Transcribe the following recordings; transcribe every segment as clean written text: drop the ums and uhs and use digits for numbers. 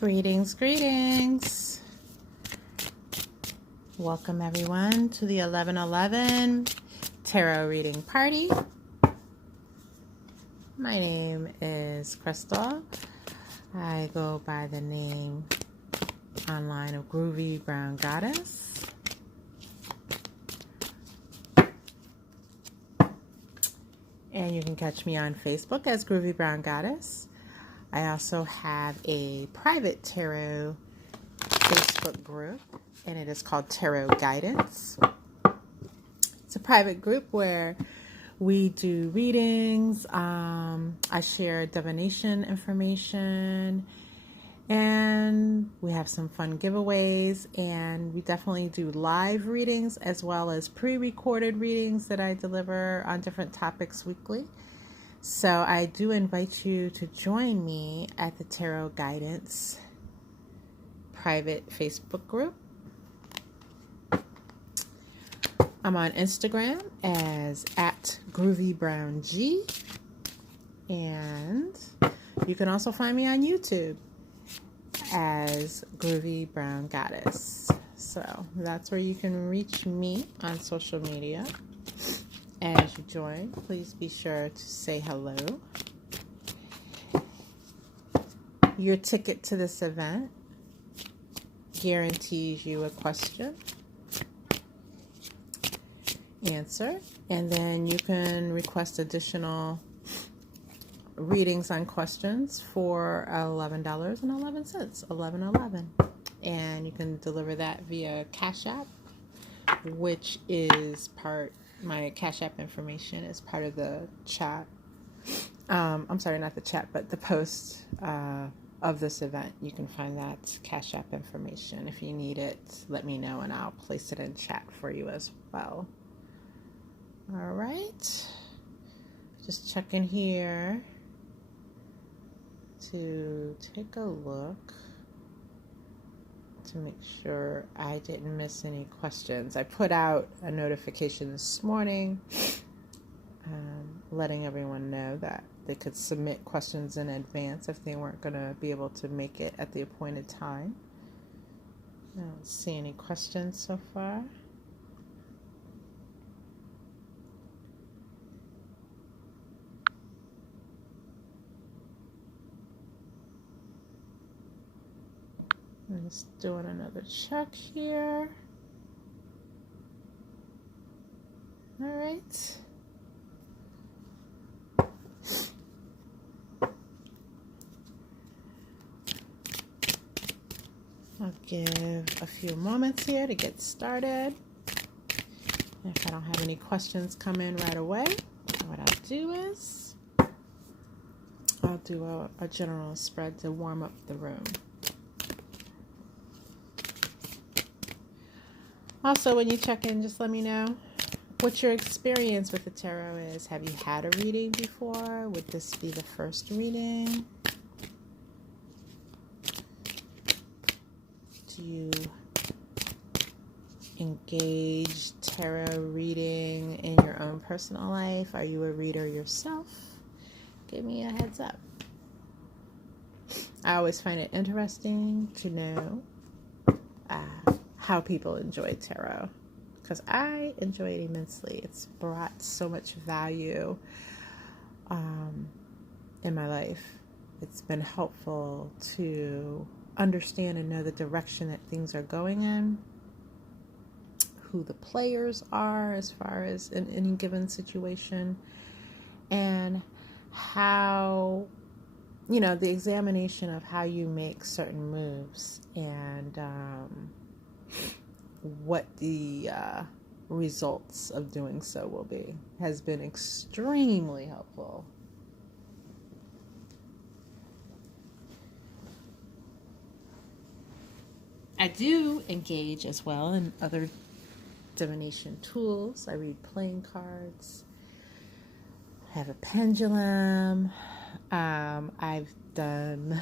Greetings, greetings. Welcome everyone to the 1111 Tarot Reading Party. My name is Crystal. I go by the name online of Groovy Brown Goddess. And you can catch me on Facebook as Groovy Brown Goddess. I also have a private tarot Facebook group, and it is called Tarot Guidance. It's a private group where we do readings. I share divination information, and we have some fun giveaways, and we definitely do live readings as well as pre-recorded readings that I deliver on different topics weekly. So I do invite you to join me at the Tarot Guidance private Facebook group. I'm on Instagram as @GroovyBrownG, and you can also find me on YouTube as Groovy Brown Goddess. So that's where you can reach me on social media. As you join, please be sure to say hello. Your ticket to this event guarantees you a question, answer, and then you can request additional readings on questions for $11.11, $11.11, and you can deliver that via Cash App, which is my Cash App information is part of the chat. I'm sorry, not the chat, but the post of this event. You can find that Cash App information. If you need it, let me know and I'll place it in chat for you as well. All right. Just checking here to take a look to make sure I didn't miss any questions. I put out a notification this morning letting everyone know that they could submit questions in advance if they weren't going to be able to make it at the appointed time. I don't see any questions so far. I'm just doing another check here. All right. I'll give a few moments here to get started. If I don't have any questions come in right away, what I'll do is I'll do a general spread to warm up the room. Also, when you check in, just let me know what your experience with the tarot is. Have you had a reading before? Would this be the first reading? Do you engage tarot reading in your own personal life? Are you a reader yourself? Give me a heads up. I always find it interesting to know how people enjoy tarot, because I enjoy it immensely. It's brought so much value in my life. It's been helpful to understand and know the direction that things are going in, who the players are as far as in any given situation, and how, the examination of how you make certain moves and what the results of doing so will be has been extremely helpful. I do engage as well in other divination tools. I read playing cards. I have a pendulum. I've done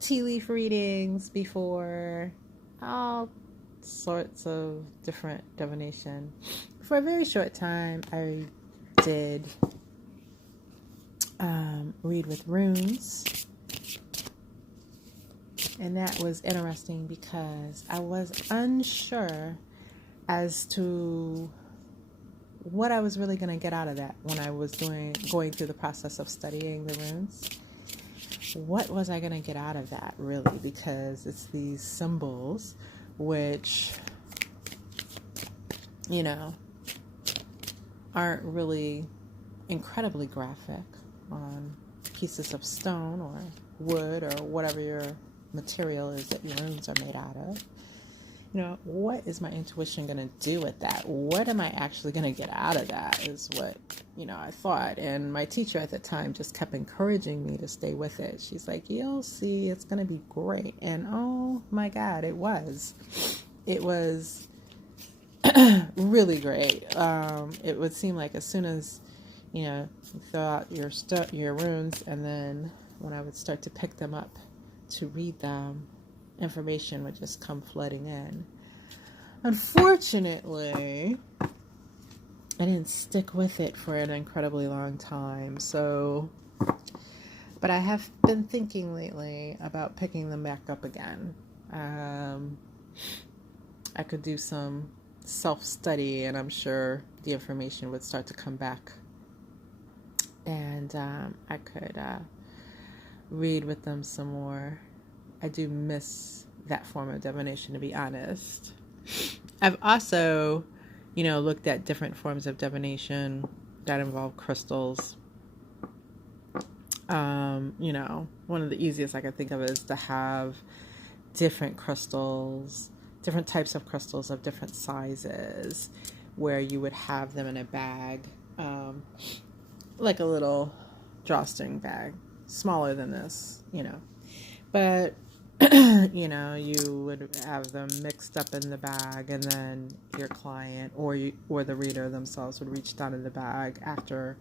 tea leaf readings before. All sorts of different divination. For a very short time, I did read with runes. And that was interesting because I was unsure as to what I was really going to get out of that when I was going through the process of studying the runes. What was I going to get out of that, really? Because it's these symbols which, you know, aren't really incredibly graphic on pieces of stone or wood or whatever your material is that your runes are made out of. You know, what is my intuition going to do with that? What am I actually going to get out of that is what, you know, I thought. And my teacher at the time just kept encouraging me to stay with it. She's like, you'll see, it's going to be great. And oh my God, it was. It was really great. It would seem like as soon as, you know, you throw out your runes, and then when I would start to pick them up to read them, information would just come flooding in. Unfortunately, I didn't stick with it for an incredibly long time. So, but I have been thinking lately about picking them back up again. I could do some self-study, and I'm sure the information would start to come back. And I could read with them some more. I do miss that form of divination, to be honest. I've also, you know, looked at different forms of divination that involve crystals. You know, one of the easiest I can think of is to have different crystals, different types of crystals of different sizes, where you would have them in a bag, like a little drawstring bag, smaller than this, you know. But you know, you would have them mixed up in the bag, and then your client or the reader themselves would reach down in the bag after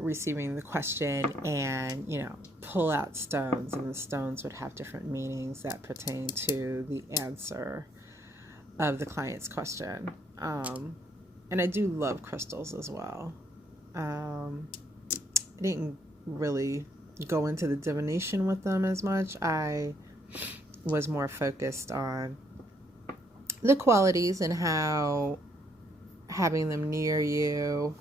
receiving the question and, you know, pull out stones, and the stones would have different meanings that pertain to the answer of the client's question. And I do love crystals as well. I didn't really go into the divination with them as much. I was more focused on the qualities and how having them near you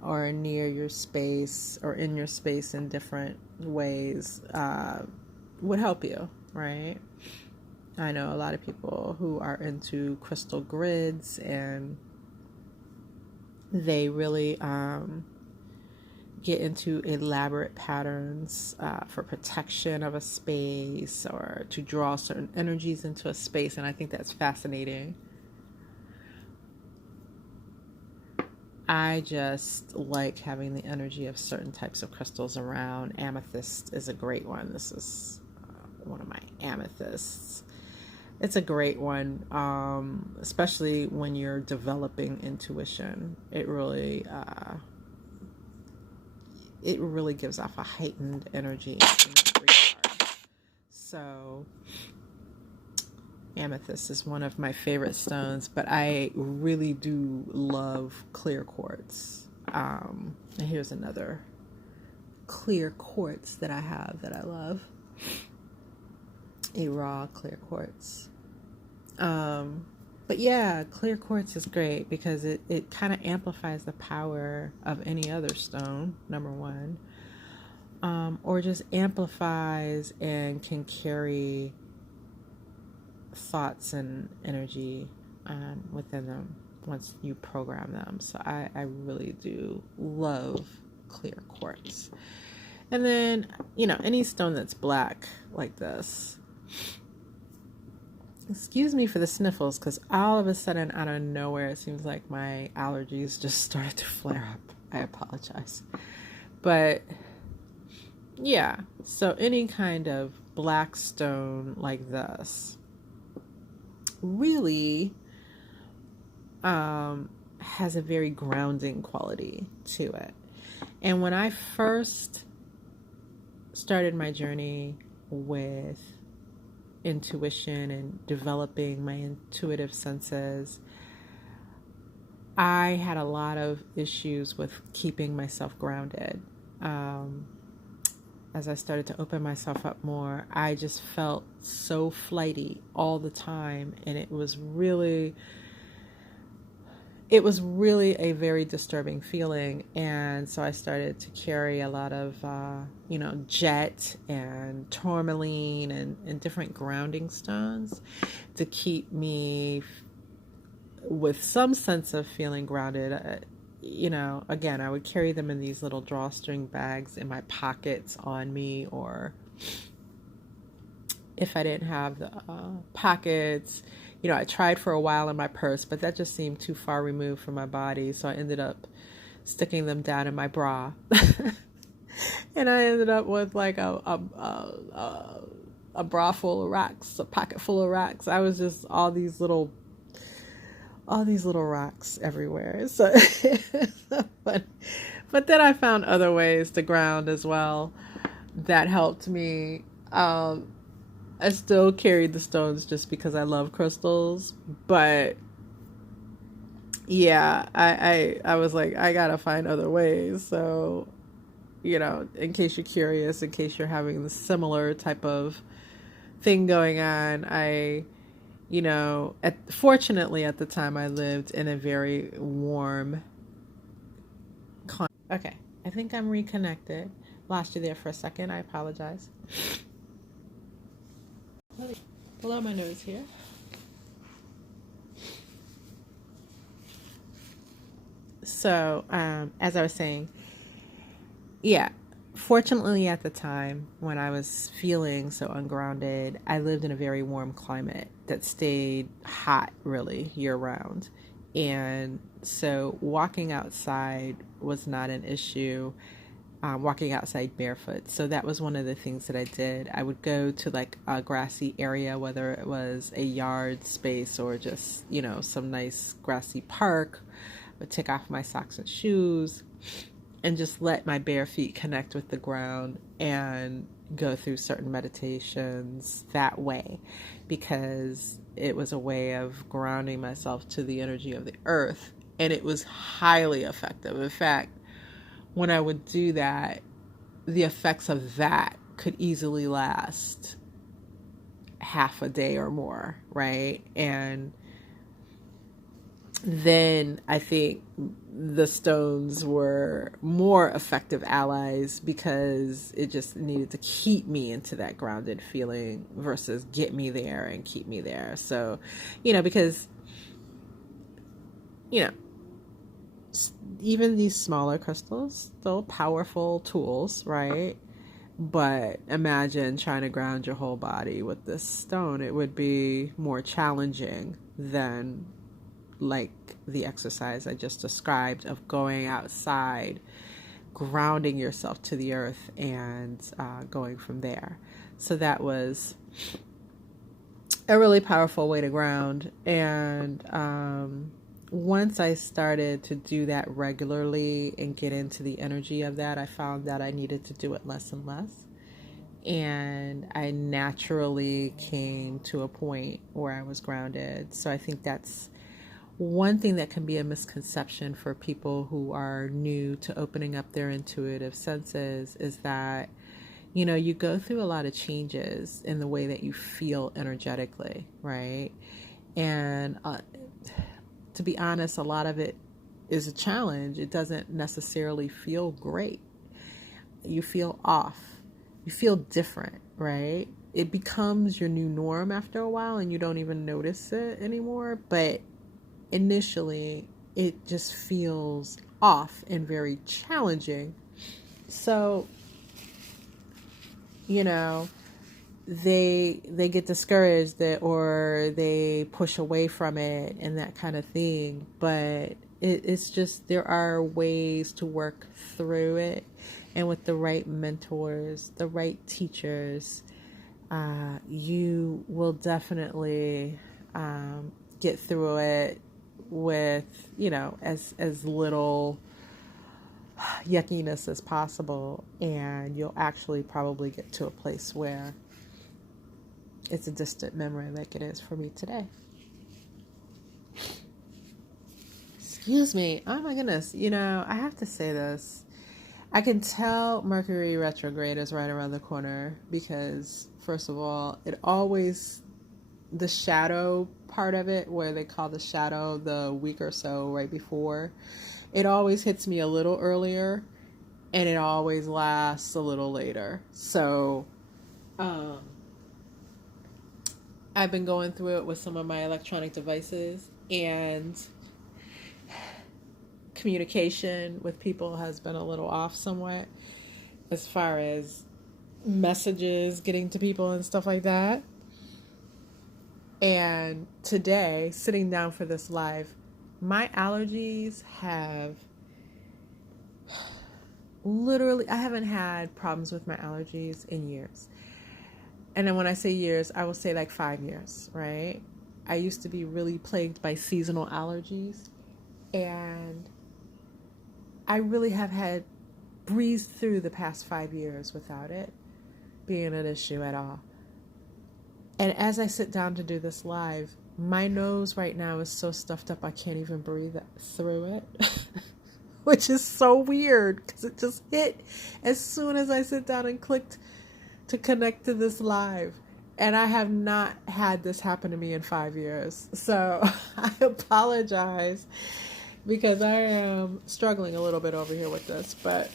or near your space or in your space in different ways would help you, right? I know a lot of people who are into crystal grids, and they really get into elaborate patterns for protection of a space or to draw certain energies into a space, and I think that's fascinating. I just like having the energy of certain types of crystals around. Amethyst is a great one. This is one of my amethysts. It's a great one, especially when you're developing intuition. It really gives off a heightened energy in that regard. So amethyst is one of my favorite stones, but I really do love clear quartz. And here's another clear quartz that I have that I love. A raw clear quartz. But yeah, clear quartz is great because it kind of amplifies the power of any other stone, number one. Or just amplifies and can carry thoughts and energy within them once you program them. So I really do love clear quartz. And then, you know, any stone that's black like this. Excuse me for the sniffles, because all of a sudden, out of nowhere, it seems like my allergies just started to flare up. I apologize. But yeah, so any kind of black stone like this really has a very grounding quality to it. And when I first started my journey with intuition and developing my intuitive senses, I had a lot of issues with keeping myself grounded. as I started to open myself up more, I just felt so flighty all the time. And it was really a very disturbing feeling. And so I started to carry a lot of, jet and tourmaline and different grounding stones to keep me with some sense of feeling grounded. Again, I would carry them in these little drawstring bags in my pockets on me, or if I didn't have the pockets, I tried for a while in my purse, but that just seemed too far removed from my body. So I ended up sticking them down in my bra. And I ended up with like a bra full of rocks, a pocket full of rocks. I was just all these little rocks everywhere. So, but then I found other ways to ground as well that helped me. I still carried the stones just because I love crystals, but yeah, I was like, I gotta find other ways. So, in case you're curious, in case you're having the similar type of thing going on, fortunately at the time I lived in a very warm climate. Okay, I think I'm reconnected. Lost you there for a second. I apologize. Blow my nose here. So, as I was saying, yeah, fortunately at the time when I was feeling so ungrounded, I lived in a very warm climate that stayed hot really year round. And so walking outside was not an issue. Walking outside barefoot. So that was one of the things that I did. I would go to like a grassy area, whether it was a yard space or just, some nice grassy park. I would take off my socks and shoes and just let my bare feet connect with the ground and go through certain meditations that way, because it was a way of grounding myself to the energy of the earth. And it was highly effective. In fact, when I would do that, the effects of that could easily last half a day or more, right? And then I think the stones were more effective allies because it just needed to keep me into that grounded feeling versus get me there and keep me there. So, because, even these smaller crystals, still powerful tools, right? But imagine trying to ground your whole body with this stone. It would be more challenging than like the exercise I just described of going outside, grounding yourself to the earth, and going from there. So that was a really powerful way to ground. And once I started to do that regularly and get into the energy of that, I found that I needed to do it less and less. And I naturally came to a point where I was grounded. So I think that's one thing that can be a misconception for people who are new to opening up their intuitive senses is that, you go through a lot of changes in the way that you feel energetically, right? And to be honest, a lot of it is a challenge. It doesn't necessarily feel great. You feel off. You feel different, right? It becomes your new norm after a while and you don't even notice it anymore. But initially, it just feels off and very challenging. So, they get discouraged or they push away from it and that kind of thing. But it's just, there are ways to work through it, and with the right mentors, the right teachers, you will definitely get through it with as little yuckiness as possible, and you'll actually probably get to a place where it's a distant memory like it is for me today. Excuse me. Oh my goodness. I have to say this. I can tell Mercury retrograde is right around the corner because, first of all, the shadow part of it, where they call the shadow the week or so right before, it always hits me a little earlier and it always lasts a little later. So, I've been going through it with some of my electronic devices, and communication with people has been a little off somewhat as far as messages getting to people and stuff like that. And today, sitting down for this live, my allergies have literally, I haven't had problems with my allergies in years. And then when I say years, I will say like 5 years, right? I used to be really plagued by seasonal allergies, and I really have had breezed through the past 5 years without it being an issue at all. And as I sit down to do this live, my nose right now is so stuffed up I can't even breathe through it, which is so weird because it just hit as soon as I sit down and clicked to connect to this live. And I have not had this happen to me in 5 years. So I apologize because I am struggling a little bit over here with this, but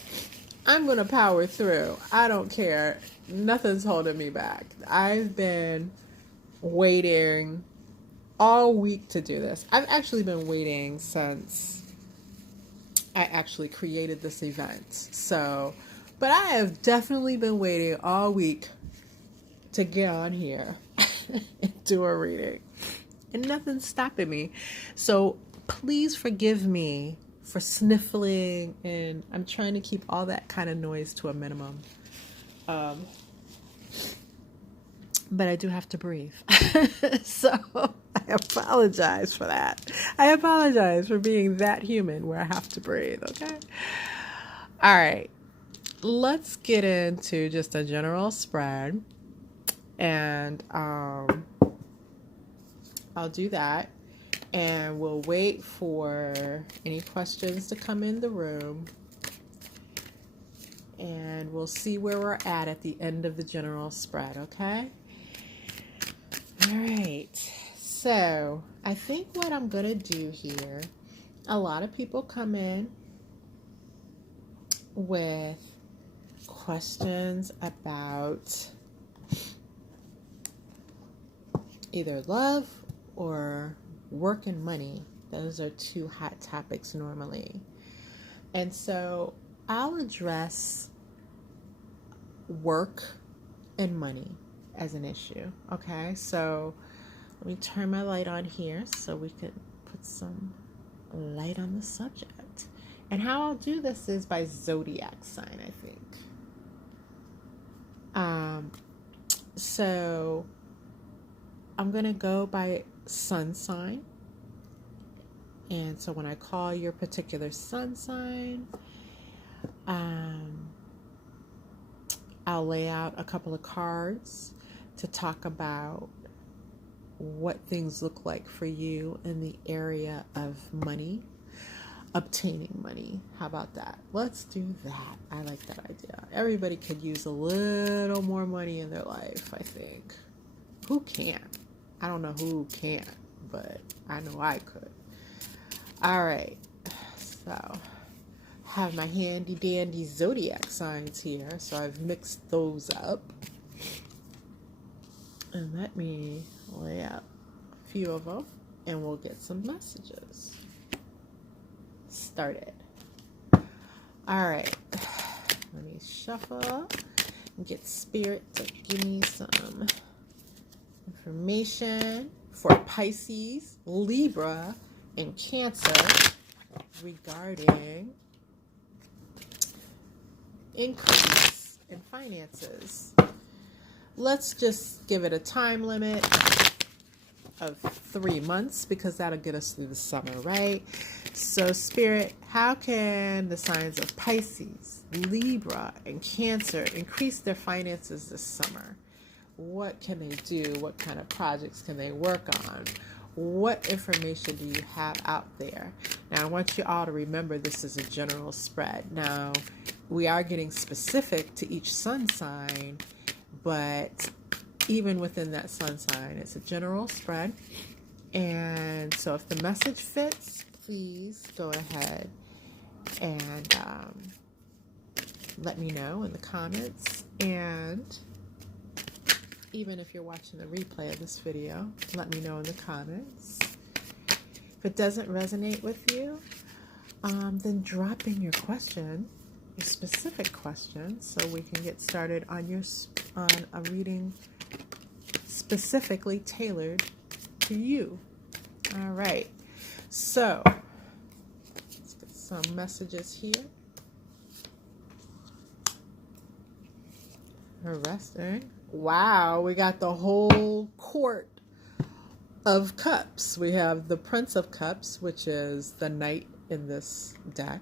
I'm going to power through. I don't care. Nothing's holding me back. I've been waiting all week to do this. I've actually been waiting since I actually created this event. So, but I have definitely been waiting all week to get on here and do a reading. And nothing's stopping me. So please forgive me for sniffling, and I'm trying to keep all that kind of noise to a minimum. But I do have to breathe. So I apologize for that. I apologize for being that human where I have to breathe, okay? All right. Let's get into just a general spread. And I'll do that. And we'll wait for any questions to come in the room. And we'll see where we're at the end of the general spread, okay? All right. So I think what I'm going to do here, a lot of people come in with questions about either love or work and money. Those are two hot topics normally. And so I'll address work and money as an issue. Okay, so let me turn my light on here so we can put some light on the subject. And how I'll do this is by zodiac sign, I think. So I'm going to go by sun sign. And so when I call your particular sun sign, I'll lay out a couple of cards to talk about what things look like for you in the area of money, obtaining money. How about that? Let's do that. I like that idea. Everybody could use a little more money in their life, I think. Who can't? I don't know who can't, but I know I could. All right. So have my handy dandy zodiac signs here. So I've mixed those up. And let me lay out a few of them and we'll get some messages started. All right. Let me shuffle and get spirit to give me some information for Pisces, Libra, and Cancer regarding increase in finances. Let's just give it a time limit of 3 months because that'll get us through the summer, right? So Spirit, how can the signs of Pisces, Libra, and Cancer increase their finances this summer? What can they do? What kind of projects can they work on? What information do you have out there? Now, I want you all to remember this is a general spread. Now, we are getting specific to each sun sign, but even within that sun sign, it's a general spread. And so if the message fits, please go ahead and let me know in the comments. And even if you're watching the replay of this video, let me know in the comments. If it doesn't resonate with you, then drop in your question, your specific question, so we can get started on a reading specifically tailored to you. All right, so let's get some messages here. Arresting. Wow, we got the whole court of cups. We have the Prince of Cups, which is the knight in this deck,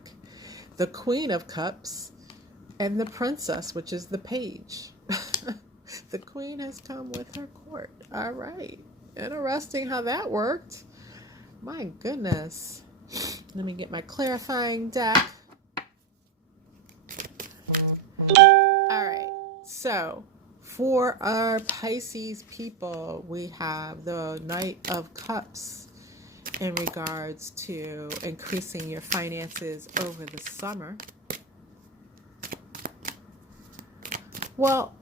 the Queen of Cups, and the Princess, which is the page. The Queen has come with her court. All right. Interesting how that worked. My goodness. Let me get my clarifying deck. All right. So, for our Pisces people, we have the Knight of Cups in regards to increasing your finances over the summer. Well,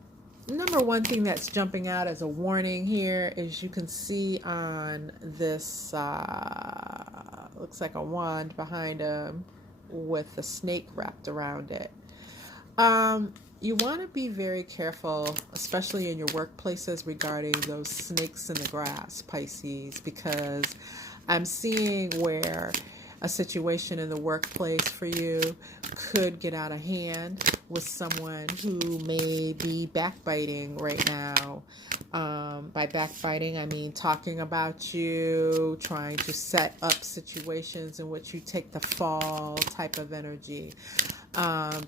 number one thing that's jumping out as a warning here is you can see on this, looks like a wand behind him with a snake wrapped around it. You want to be very careful, especially in your workplaces, regarding those snakes in the grass, Pisces, because I'm seeing where a situation in the workplace for you could get out of hand with someone who may be backbiting right now. By backbiting, I mean talking about you, trying to set up situations in which you take the fall type of energy.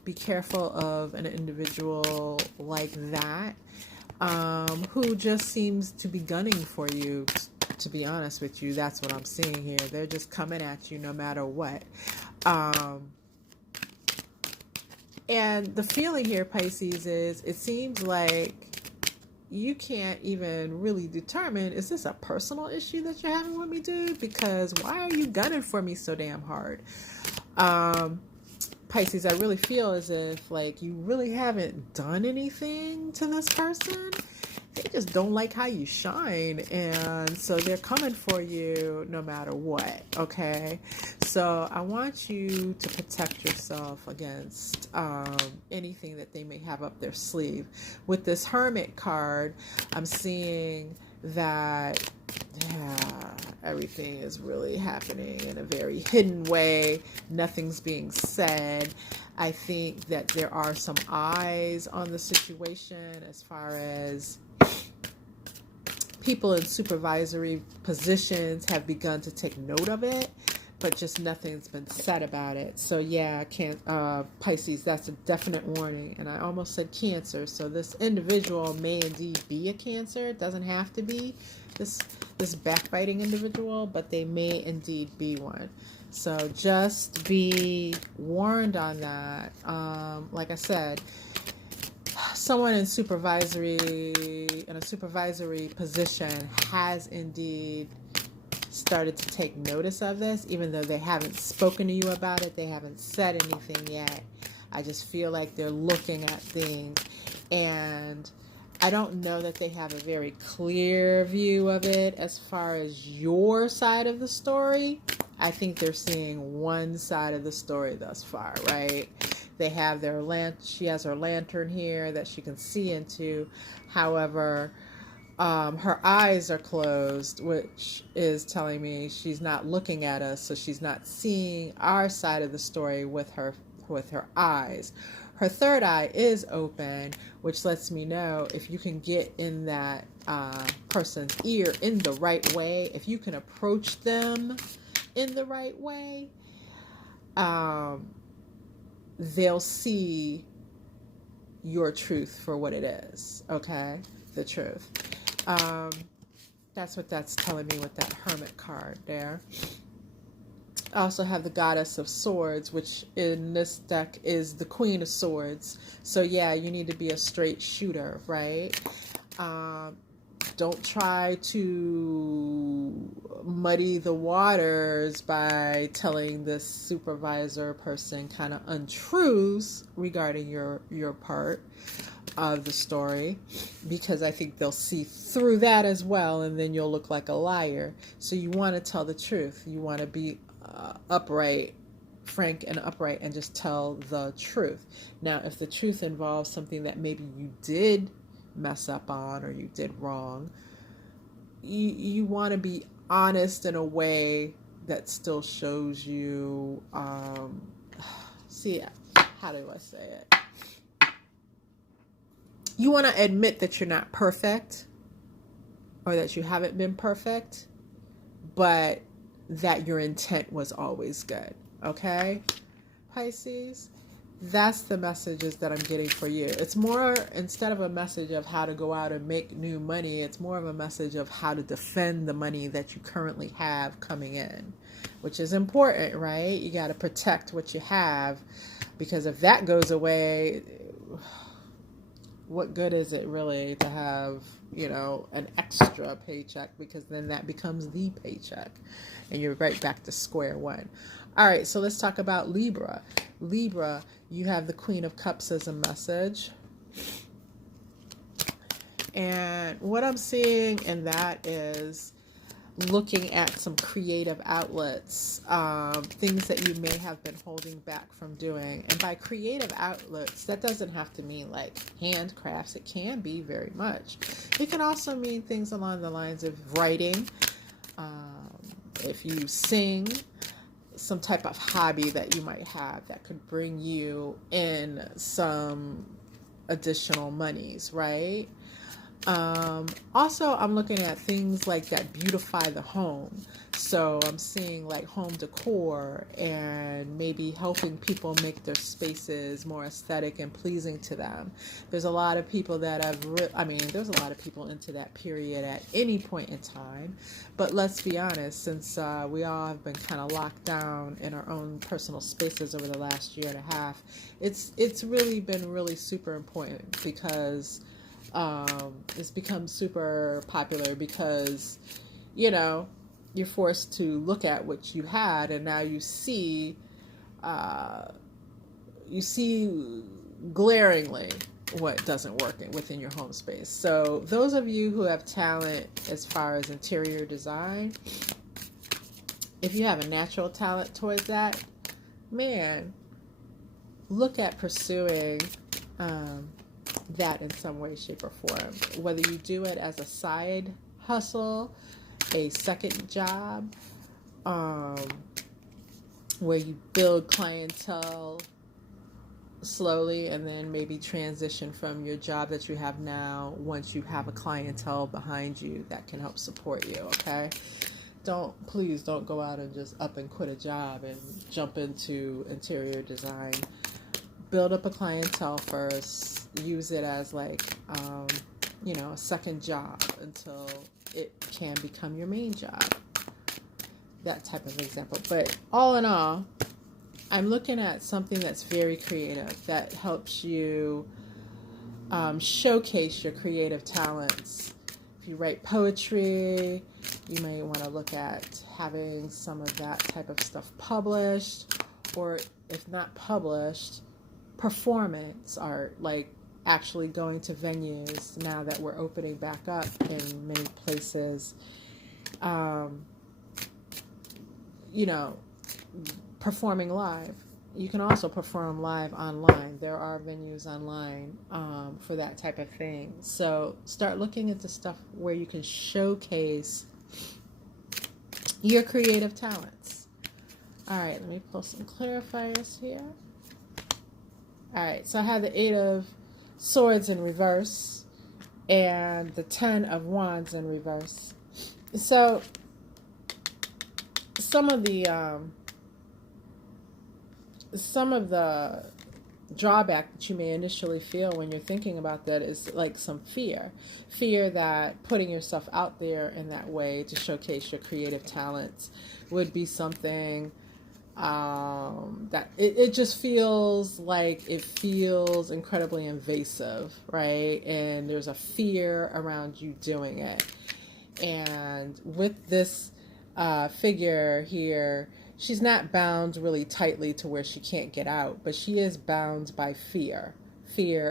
Be careful of an individual like that, who just seems to be gunning for you. To be honest with you, that's what I'm seeing here. They're just coming at you no matter what. And the feeling here, Pisces, is it seems like you can't even really determine, is this a personal issue that you're having with me, dude? Because why are you gunning for me so damn hard? Pisces, I really feel as if like you really haven't done anything to this person. They just don't like how you shine, and so they're coming for you no matter what, okay? So I want you to protect yourself against anything that they may have up their sleeve. With this Hermit card, I'm seeing that, everything is really happening in a very hidden way. Nothing's being said. I think that there are some eyes on the situation as far as people in supervisory positions have begun to take note of it, but just nothing's been said about it. So yeah, Pisces, that's a definite warning. And I almost said Cancer. So this individual may indeed be a Cancer. It doesn't have to be this backbiting individual, but they may indeed be one. So just be warned on that. Like I said, someone in a supervisory position has indeed started to take notice of this, even though they haven't spoken to you about it. They haven't said anything yet. I just feel like they're looking at things, and I don't know that they have a very clear view of it as far as your side of the story. I think they're seeing one side of the story thus far, right? They have she has her lantern here that she can see into. However, her eyes are closed, which is telling me she's not looking at us, so she's not seeing our side of the story with her eyes. Her third eye is open, which lets me know if you can get in that person's ear in the right way, if you can approach them in the right way, they'll see your truth for what it is, okay? The truth. That's what that's telling me with that Hermit card there. I also have the Goddess of Swords, which in this deck is the Queen of Swords. So yeah, you need to be a straight shooter, right? Don't try to muddy the waters by telling this supervisor person kind of untruths regarding your part of the story, because I think they'll see through that as well, and then you'll look like a liar. So you want to tell the truth. You want to be upright, frank and upright, and just tell the truth. Now, if the truth involves something that maybe you did mess up on or you did wrong, you want to be honest in a way that still shows you see, how do I say it? You want to admit that you're not perfect, or that you haven't been perfect, but that your intent was always good. Okay, Pisces? That's the messages that I'm getting for you. It's more, instead of a message of how to go out and make new money, it's more of a message of how to defend the money that you currently have coming in, which is important, right? You got to protect what you have, because if that goes away, what good is it really to have, an extra paycheck? Because then that becomes the paycheck and you're right back to square one. All right, so let's talk about Libra. Libra, you have the Queen of Cups as a message. And what I'm seeing in that is looking at some creative outlets, things that you may have been holding back from doing. And by creative outlets, that doesn't have to mean like handcrafts. It can be very much. It can also mean things along the lines of writing. If you sing, some type of hobby that you might have that could bring you in some additional monies, right? Also, I'm looking at things like that beautify the home. So I'm seeing like home decor and maybe helping people make their spaces more aesthetic and pleasing to them. There's a lot of people that have, there's a lot of people into that period at any point in time. But let's be honest, since we all have been kind of locked down in our own personal spaces over the last year and a half, it's really been really super important, because it's become super popular because, you're forced to look at what you had, and now you see glaringly what doesn't work within your home space. So those of you who have talent as far as interior design, if you have a natural talent towards that, man, look at pursuing that in some way, shape, or form. Whether you do it as a side hustle, a second job, where you build clientele slowly and then maybe transition from your job that you have now once you have a clientele behind you that can help support you, okay? Please don't go out and just up and quit a job and jump into interior design. Build up a clientele first. Use it as like, a second job until it can become your main job. That type of example. But all in all, I'm looking at something that's very creative, that helps you showcase your creative talents. If you write poetry, you may want to look at having some of that type of stuff published, or if not published, performance art, like actually going to venues now that we're opening back up in many places. Performing live. You can also perform live online. There are venues online for that type of thing. So start looking into stuff where you can showcase your creative talents. All right, let me pull some clarifiers here. All right, so I have the 8 of Swords in reverse and the 10 of Wands in reverse. So some of the drawback that you may initially feel when you're thinking about that is like some fear that putting yourself out there in that way to showcase your creative talents would be something that it just feels like it feels incredibly invasive, right? And there's a fear around you doing it. And with this figure here, she's not bound really tightly to where she can't get out, but she is bound by fear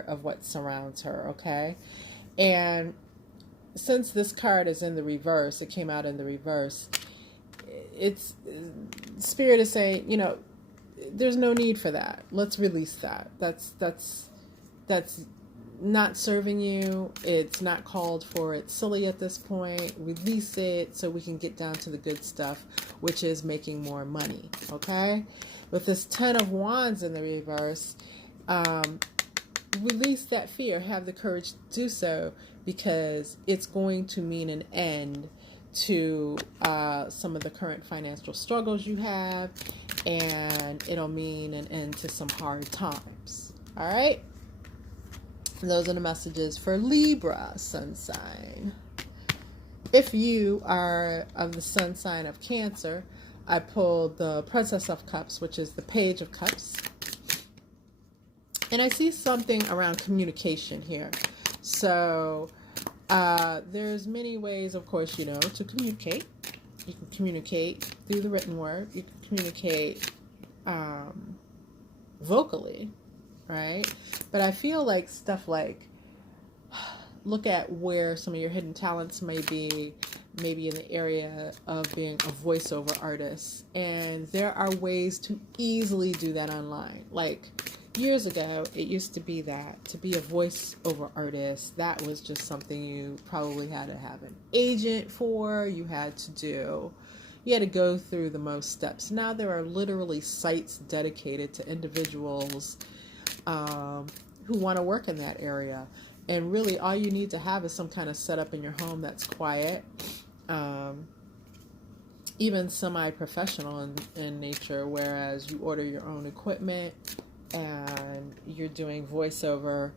of what surrounds her, okay? And since this card is in the reverse, it came out in the reverse, it's Spirit is saying, there's no need for that. Let's release that. That's not serving you. It's not called for. It's silly at this point. Release it so we can get down to the good stuff, which is making more money. Okay? With this 10 of Wands in the reverse, release that fear. Have the courage to do so, because it's going to mean an end to some of the current financial struggles you have, and it'll mean an end to some hard times. All right? Those are the messages for Libra sun sign. If you are of the sun sign of Cancer, I pulled the Princess of Cups, which is the Page of Cups. And I see something around communication here. So there's many ways, of course, to communicate. You can communicate through the written word. You can communicate vocally, right? But I feel like stuff like, look at where some of your hidden talents may be, maybe in the area of being a voiceover artist. And there are ways to easily do that online. Like years ago, it used to be that to be a voiceover artist, that was just something you probably had to have an agent for. You had to go through the most steps. Now there are literally sites dedicated to individuals who want to work in that area. And really all you need to have is some kind of setup in your home that's quiet, even semi-professional in nature, whereas you order your own equipment and you're doing voiceover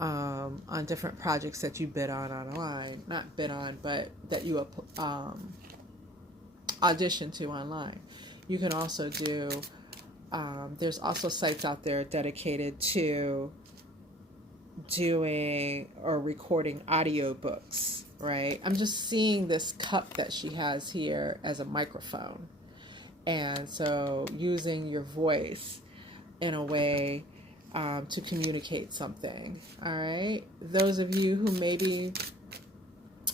on different projects that you bid on online. Not bid on, but that you audition to online. You can also do, there's also sites out there dedicated to doing or recording audiobooks, right? I'm just seeing this cup that she has here as a microphone. And so using your voice in a way to communicate something, all right? Those of you who maybe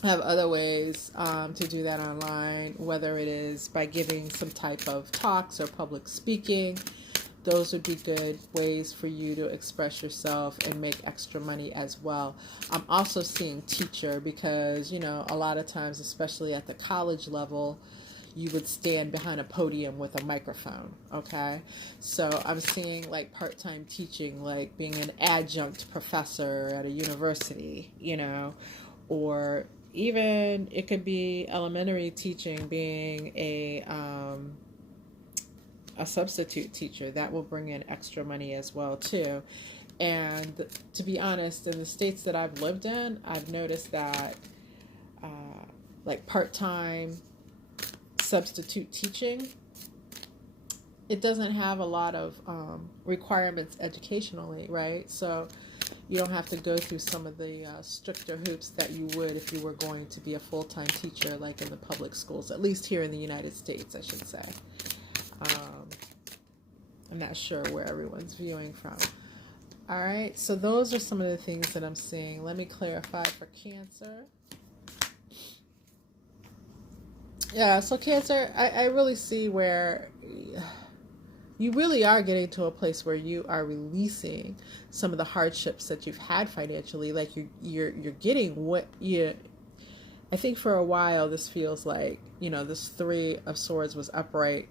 have other ways to do that online, whether it is by giving some type of talks or public speaking, those would be good ways for you to express yourself and make extra money as well. I'm also seeing teacher, because, a lot of times, especially at the college level, you would stand behind a podium with a microphone, okay? So I'm seeing like part-time teaching, like being an adjunct professor at a university, or even it could be elementary teaching, being a substitute teacher. That will bring in extra money as well too. And to be honest, in the states that I've lived in, I've noticed that like part-time substitute teaching, it doesn't have a lot of requirements educationally, right? So you don't have to go through some of the stricter hoops that you would if you were going to be a full-time teacher, like in the public schools, at least here in the United States, I should say. I'm not sure where everyone's viewing from. All right, so those are some of the things that I'm seeing. Let me clarify for Cancer. Yeah, so Cancer, I really see where you really are getting to a place where you are releasing some of the hardships that you've had financially. Like you're getting what you. I think for a while this feels like, this 3 of Swords was upright,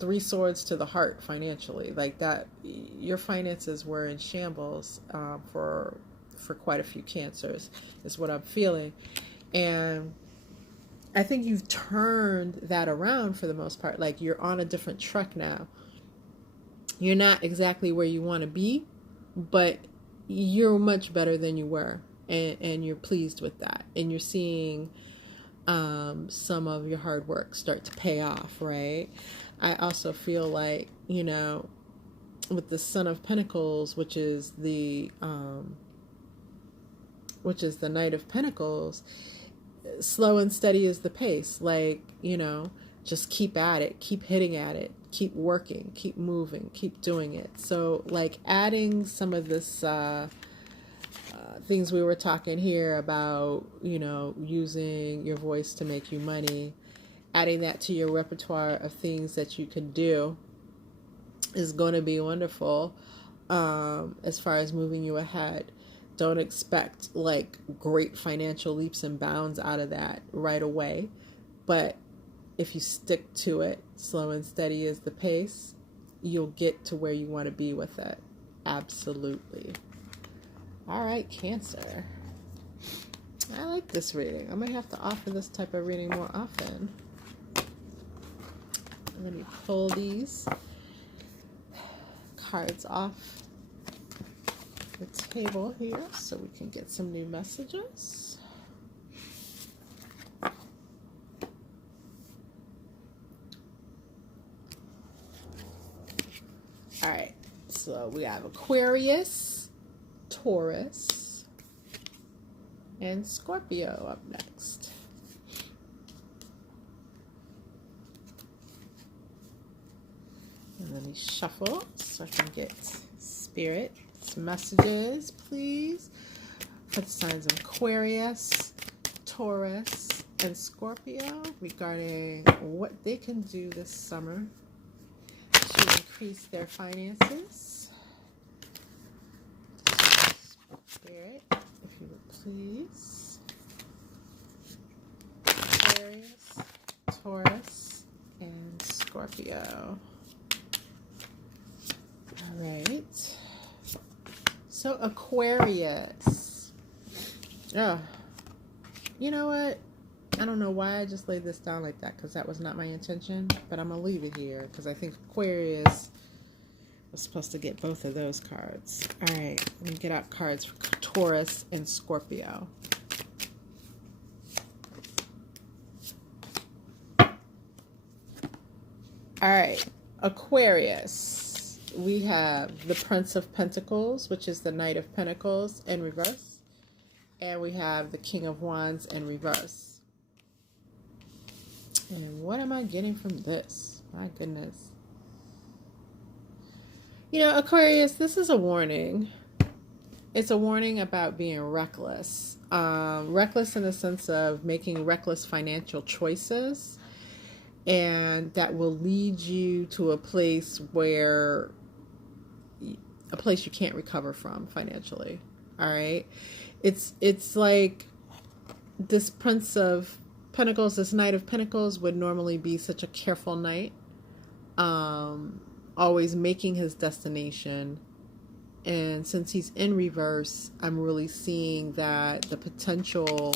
3 swords to the heart financially, like that. Your finances were in shambles for quite a few Cancers, is what I'm feeling. And I think you've turned that around for the most part. Like you're on a different track now. You're not exactly where you want to be, but you're much better than you were, and you're pleased with that. And you're seeing some of your hard work start to pay off, right? I also feel like, you know, with the Son of Pentacles, which is the Knight of Pentacles, slow and steady is the pace. Like, you know, just keep at it, keep hitting at it, keep working, keep moving, keep doing it. So like adding some of this things we were talking here about, you know, using your voice to make you money, adding that to your repertoire of things that you can do is going to be wonderful as far as moving you ahead. Don't expect like great financial leaps and bounds out of that right away. But if you stick to it, slow and steady is the pace, you'll get to where you want to be with it. Absolutely. All right, Cancer. I like this reading. I might have to offer this type of reading more often. Let me pull these cards off the table here so we can get some new messages. All right, so we have Aquarius, Taurus, and Scorpio up next. And let me shuffle so I can get Spirit's messages, please, for the signs of Aquarius, Taurus, and Scorpio regarding what they can do this summer to increase their finances. Spirit, if you would please. Aquarius, Taurus, and Scorpio. All right. So Aquarius. Oh, you know what? I don't know why I just laid this down like that, because that was not my intention, but I'm going to leave it here because I think Aquarius was supposed to get both of those cards. All right, let me get out cards for Taurus and Scorpio. All right, Aquarius. We have the Prince of Pentacles, which is the Knight of Pentacles in reverse. And we have the King of Wands in reverse. And what am I getting from this? My goodness. You know, Aquarius, this is a warning. It's a warning about being reckless. Reckless in the sense of making reckless financial choices. And that will lead you to a place where, a place you can't recover from financially. All right. It's like this Prince of Pentacles, this Knight of Pentacles would normally be such a careful knight, always making his destination. And since he's in reverse, I'm really seeing that the potential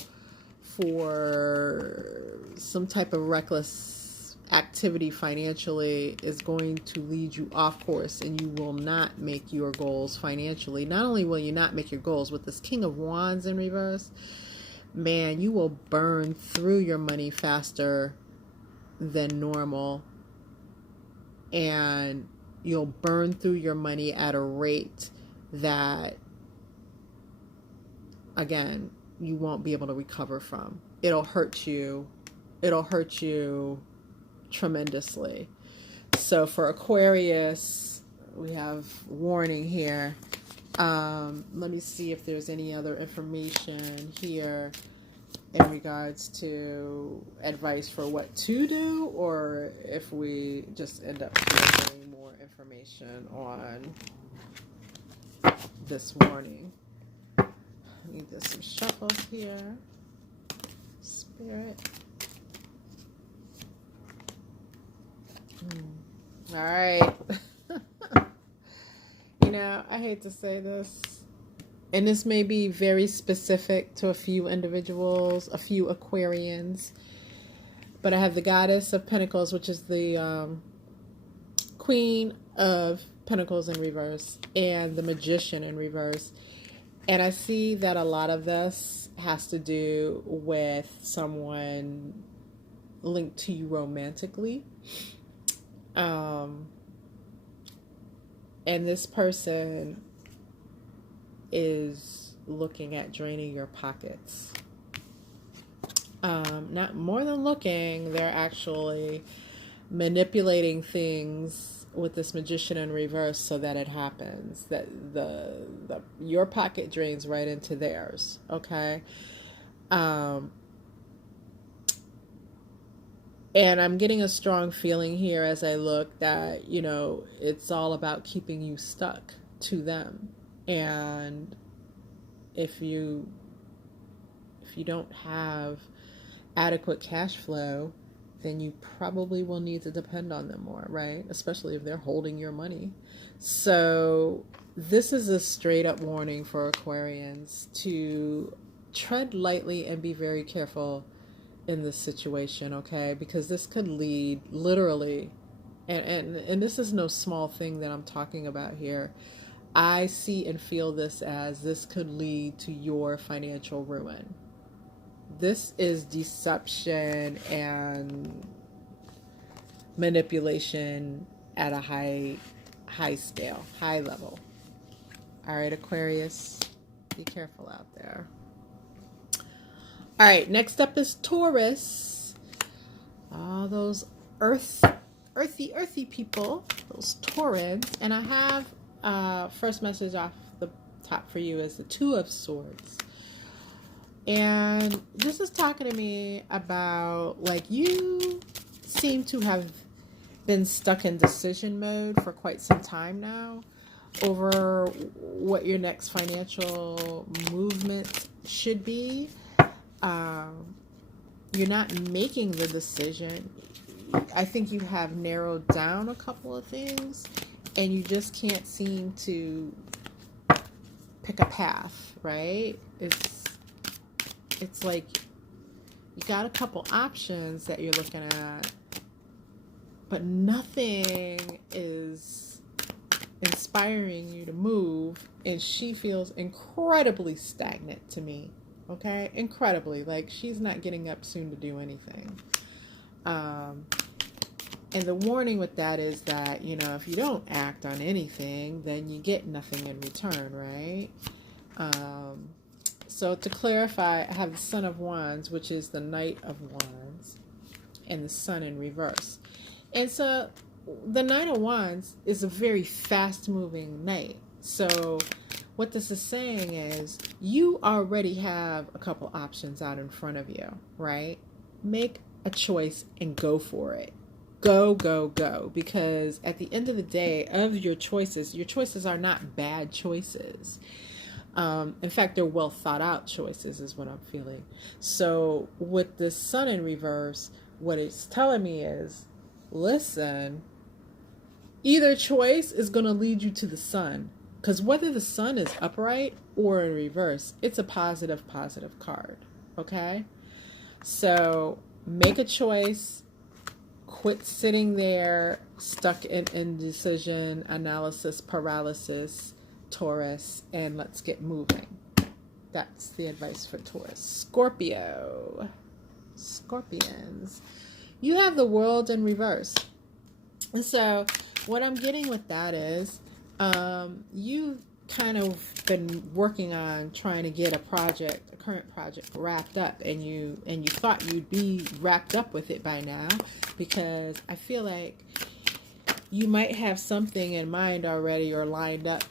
for some type of reckless activity financially is going to lead you off course, and you will not make your goals financially. Not only will you not make your goals, with this King of Wands in reverse, man, you will burn through your money faster than normal. And you'll burn through your money at a rate that, again, you won't be able to recover from. It'll hurt you. It'll hurt you tremendously. So for Aquarius, we have warning here. Let me see if there's any other information here in regards to advice for what to do, or if we just end up getting more information on this warning. Let me get some shuffles here. Spirit. All right. You know, I hate to say this, and this may be very specific to a few individuals, a few Aquarians, but I have the Goddess of Pentacles, which is the Queen of Pentacles in reverse, and the Magician in reverse. And I see that a lot of this has to do with someone linked to you romantically. Um, and this person is looking at draining your pockets. Not more than looking, they're actually manipulating things with this magician in reverse so that it happens, that your pocket drains right into theirs. Okay. And I'm getting a strong feeling here as I look that, you know, it's all about keeping you stuck to them. And if you don't have adequate cash flow, then you probably will need to depend on them more, right? Especially if they're holding your money. So this is a straight up warning for Aquarians to tread lightly and be very careful in this situation, okay? Because this could lead literally, and this is no small thing that I'm talking about here. I see and feel this as this could lead to your financial ruin. This is deception and manipulation at a high scale, high level. All right, Aquarius, be careful out there. All right, next up is Taurus. All those earthy people, those Taurans. And I have first message off the top for you is the Two of Swords. And this is talking to me about, like, you seem to have been stuck in decision mode for quite some time now over what your next financial movement should be. You're not making the decision. I think you have narrowed down a couple of things and you just can't seem to pick a path, right? It's like you got a couple options that you're looking at, but nothing is inspiring you to move, and she feels incredibly stagnant to me. Okay, incredibly, like she's not getting up soon to do anything. And the warning with that is that, you know, if you don't act on anything, then you get nothing in return, right? So to clarify, I have the Son of Wands, which is the Knight of Wands, and the Sun in reverse. And so the Knight of Wands is a very fast-moving knight. So what this is saying is you already have a couple options out in front of you, right? Make a choice and go for it. Go, go, go. Because at the end of the day, of your choices are not bad choices. In fact, they're well thought out choices is what I'm feeling. So with the Sun in reverse, what it's telling me is, listen, either choice is going to lead you to the sun. Because whether the sun is upright or in reverse, it's a positive card. Okay? So make a choice. Quit sitting there stuck in indecision, analysis, paralysis, Taurus, and let's get moving. That's the advice for Taurus. Scorpio. Scorpions. You have the World in reverse. And so what I'm getting with that is you've kind of been working on trying to get a current project wrapped up, and you thought you'd be wrapped up with it by now, because I feel like you might have something in mind already or lined up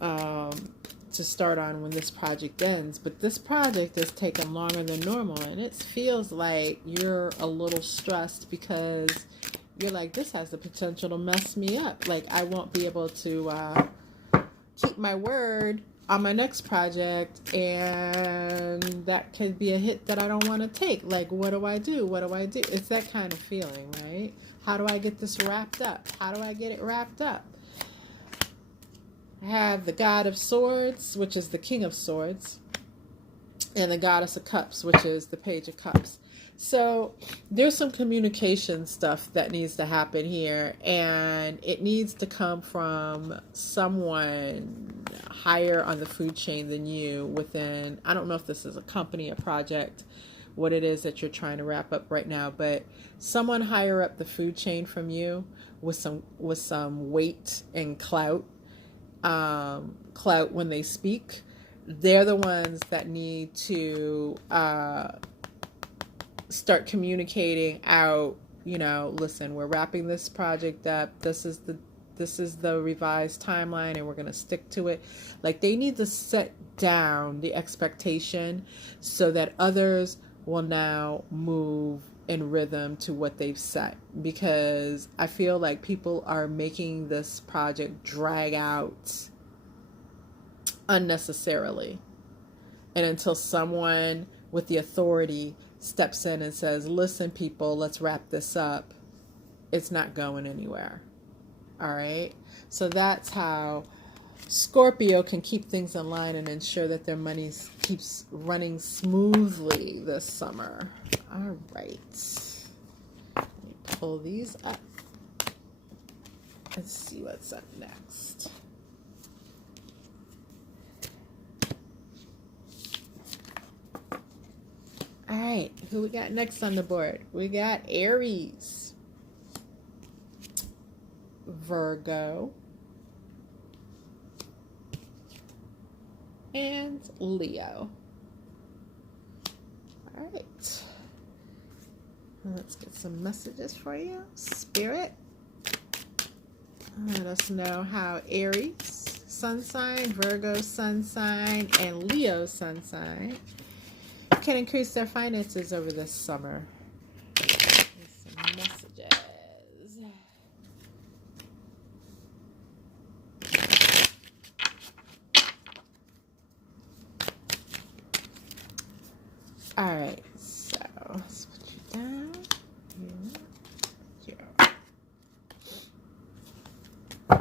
to start on when this project ends. But this project is taking longer than normal, and it feels like you're a little stressed because you're like, this has the potential to mess me up. Like, I won't be able to keep my word on my next project, and that could be a hit that I don't want to take. Like, what do I do? What do I do? It's that kind of feeling, right? How do I get this wrapped up? How do I get it wrapped up? I have the God of Swords, which is the King of Swords, and the Goddess of Cups, which is the Page of Cups. So there's some communication stuff that needs to happen here, and it needs to come from someone higher on the food chain than you within, I don't know if this is a company, a project, what it is that you're trying to wrap up right now. But someone higher up the food chain from you with some weight and clout, when they speak, they're the ones that need to start communicating out, listen, we're wrapping this project up. This is the revised timeline and we're going to stick to it. Like, they need to set down the expectation so that others will now move in rhythm to what they've set, because I feel like people are making this project drag out unnecessarily. And until someone with the authority steps in and says, listen, people, let's wrap this up, it's not going anywhere. All right. So that's how Scorpio can keep things in line and ensure that their money keeps running smoothly this summer. All right. Let me pull these up. Let's see what's up next. All right. Who we got next on the board? We got Aries, Virgo, and Leo. All right. Let's get some messages for you. Spirit, let us know how Aries sun sign, Virgo sun sign, and Leo sun sign can increase their finances over this summer. Some messages. All right, so let's put you down. Here. All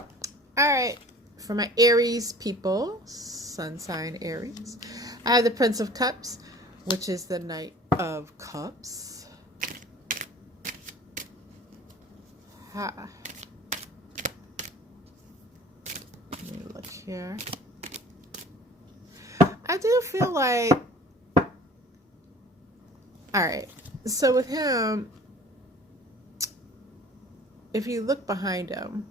right, for my Aries people, sun sign Aries, I have the Prince of Cups, which is the Knight of Cups. Let me look here. I do feel like, all right, so with him, if you look behind him,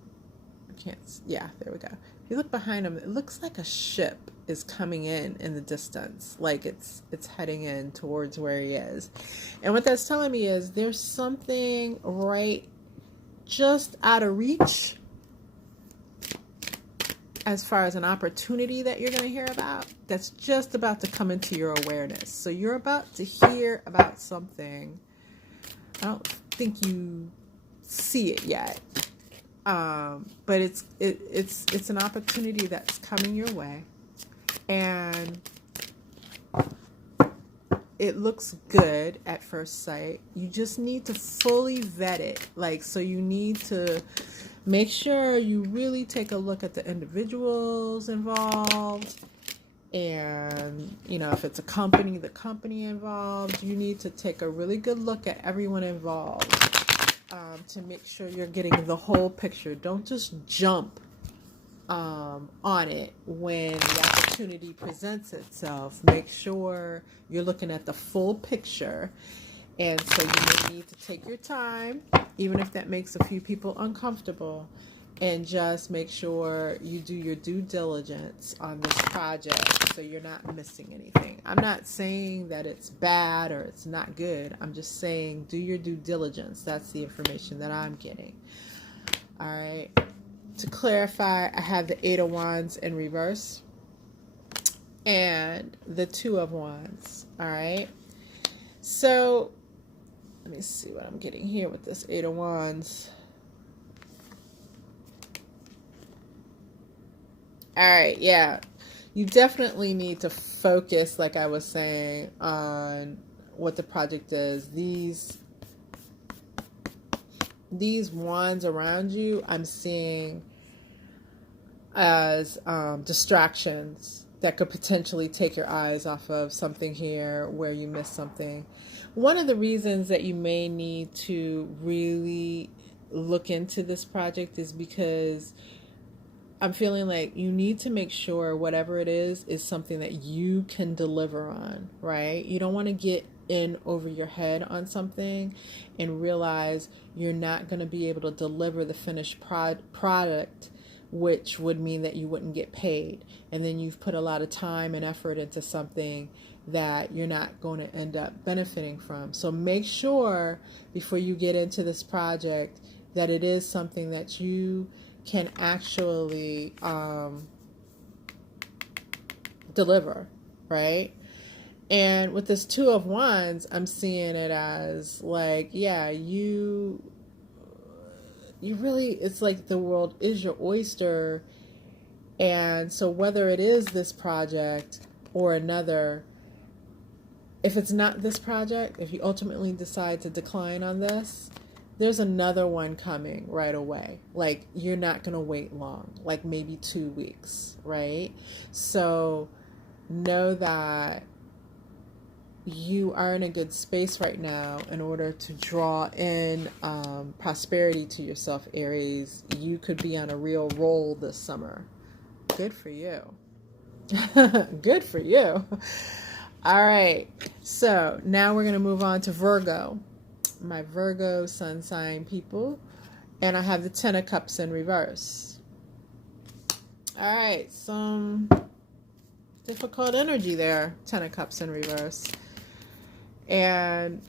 there we go. If you look behind him, it looks like a ship is coming in the distance, like it's heading in towards where he is. And what that's telling me is there's something right just out of reach as far as an opportunity that you're going to hear about, that's just about to come into your awareness. So you're about to hear about something. I don't think you see it yet, but it's an opportunity that's coming your way, and it looks good at first sight. You just need to fully vet it. So you need to make sure you really take a look at the individuals involved. And, if it's a company, the company involved. You need to take a really good look at everyone involved to make sure you're getting the whole picture. Don't just jump on it when the opportunity presents itself. Make sure you're looking at the full picture. And so you may need to take your time, even if that makes a few people uncomfortable, and just make sure you do your due diligence on this project so you're not missing anything. I'm not saying that it's bad or it's not good. I'm just saying do your due diligence. That's the information that I'm getting. All right. To clarify, I have the Eight of Wands in reverse and the Two of Wands. All right. So let me see what I'm getting here with this Eight of Wands. All right, yeah. You definitely need to focus, like I was saying, on what the project is. These wands around you, I'm seeing as distractions that could potentially take your eyes off of something here where you missed something. One of the reasons that you may need to really look into this project is because I'm feeling like you need to make sure whatever it is something that you can deliver on, right? You don't want to get in over your head on something and realize you're not going to be able to deliver the finished product, which would mean that you wouldn't get paid. And then you've put a lot of time and effort into something that you're not going to end up benefiting from. So make sure before you get into this project that it is something that you can actually deliver, right? And with this Two of Wands, I'm seeing it as like, yeah, you really, it's like the world is your oyster. And so whether it is this project or another, if it's not this project, if you ultimately decide to decline on this, there's another one coming right away. Like, you're not going to wait long, like maybe 2 weeks, right? So know that you are in a good space right now in order to draw in prosperity to yourself, Aries. You could be on a real roll this summer. Good for you. Good for you. All right. So now we're going to move on to Virgo. My Virgo sun sign people. And I have the Ten of Cups in reverse. All right. Some difficult energy there. Ten of Cups in reverse. And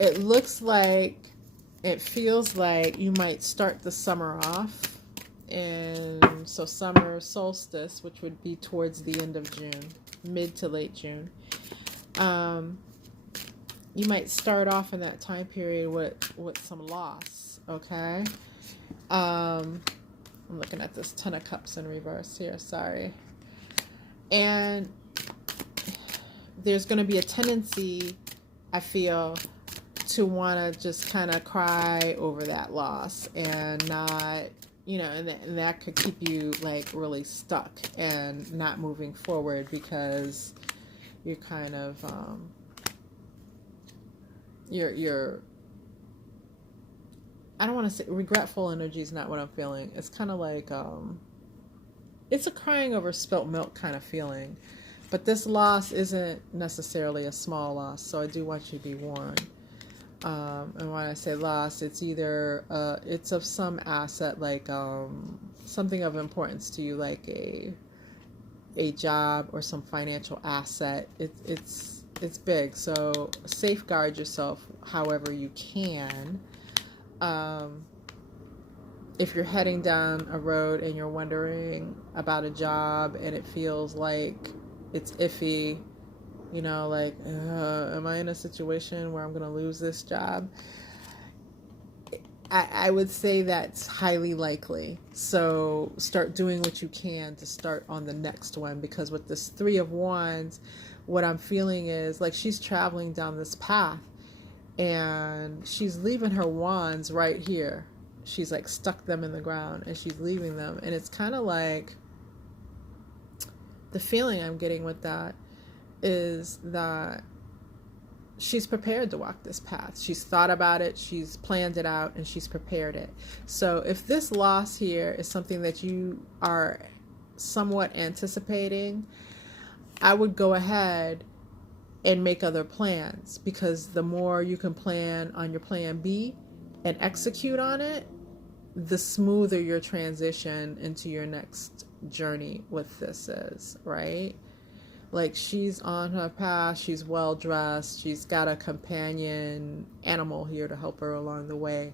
it looks like, it feels like you might start the summer off. And so summer solstice, which would be towards the end of June, mid to late June. You might start off in that time period with some loss, okay? I'm looking at this Ten of Cups in reverse here, sorry. And there's going to be a tendency, I feel, to want to just kind of cry over that loss and not, you know, and that could keep you like really stuck and not moving forward because you're kind of, you're, I don't want to say regretful energy is not what I'm feeling. It's kind of like, it's a crying over spilt milk kind of feeling. But this loss isn't necessarily a small loss, so I do want you to be warned. And when I say loss, it's either it's of some asset, like something of importance to you, like a job or some financial asset. It's big, so safeguard yourself however you can. If you're heading down a road and you're wondering about a job and it feels like it's iffy, you know, like, am I in a situation where I'm going to lose this job? I would say that's highly likely. So start doing what you can to start on the next one, because with this Three of Wands, what I'm feeling is like she's traveling down this path and she's leaving her wands right here. She's like stuck them in the ground and she's leaving them. And it's kind of like, the feeling I'm getting with that is that she's prepared to walk this path. She's thought about it, she's planned it out, and she's prepared it. So if this loss here is something that you are somewhat anticipating, I would go ahead and make other plans, because the more you can plan on your plan B and execute on it, the smoother your transition into your next journey with this is, right? Like, she's on her path, she's well dressed, she's got a companion animal here to help her along the way,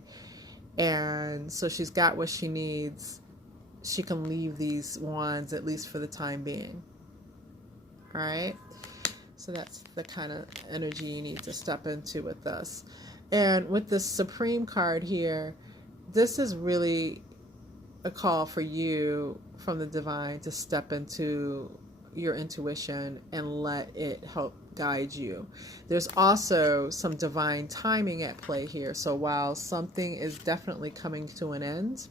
and so she's got what she needs. She can leave these wands, at least for the time being. All right, so that's the kind of energy you need to step into with this. And with this Supreme card here, this is really a call for you from the divine to step into your intuition and let it help guide you. There's also some divine timing at play here. So while something is definitely coming to an end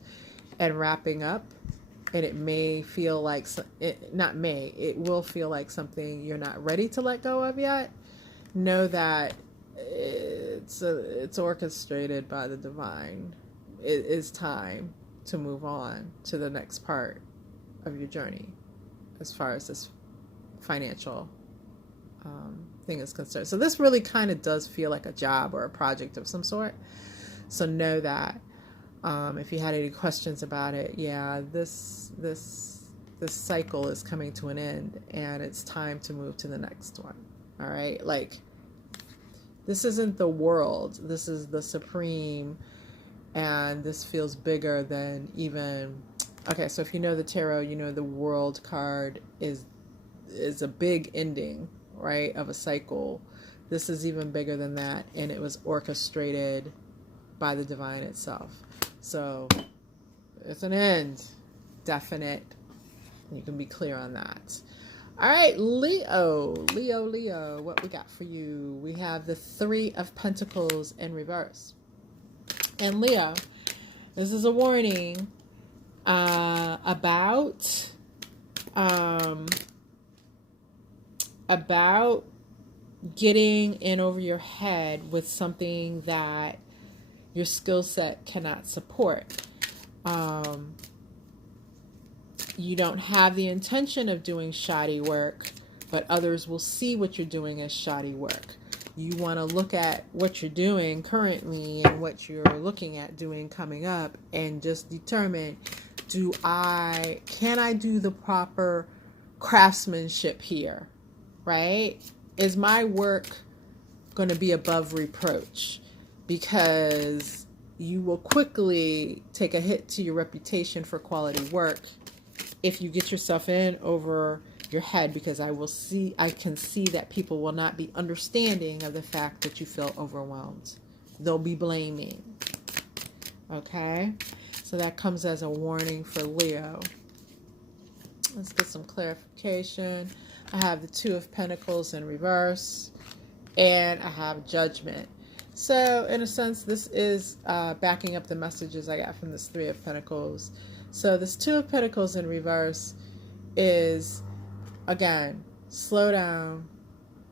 and wrapping up, and it may feel like, it will feel like something you're not ready to let go of yet, know that it's orchestrated by the divine. It is time to move on to the next part of your journey as far as this financial thing is concerned. So this really kind of does feel like a job or a project of some sort. So know that. If you had any questions about it, yeah, this cycle is coming to an end, and it's time to move to the next one. All right, like, this isn't the world. This is the supreme, and this feels bigger than even. Okay, so if you know the tarot, you know the world card is a big ending, right, of a cycle. This is even bigger than that, and it was orchestrated by the divine itself. So it's an end, definite. You can be clear on that. All right, Leo, what we got for you? We have the Three of Pentacles in reverse. And Leo, this is a warning about getting in over your head with something that your skill set cannot support. You don't have the intention of doing shoddy work, but others will see what you're doing as shoddy work. You want to look at what you're doing currently and what you're looking at doing coming up, and just determine, can I do the proper craftsmanship here, right? Is my work going to be above reproach? Because you will quickly take a hit to your reputation for quality work if you get yourself in over your head, because I can see that people will not be understanding of the fact that you feel overwhelmed. They'll be blaming. Okay? So that comes as a warning for Leo. Let's get some clarification. I have the Two of Pentacles in reverse, and I have Judgment. So in a sense, this is backing up the messages I got from this Three of Pentacles. So this Two of Pentacles in reverse is, again, slow down,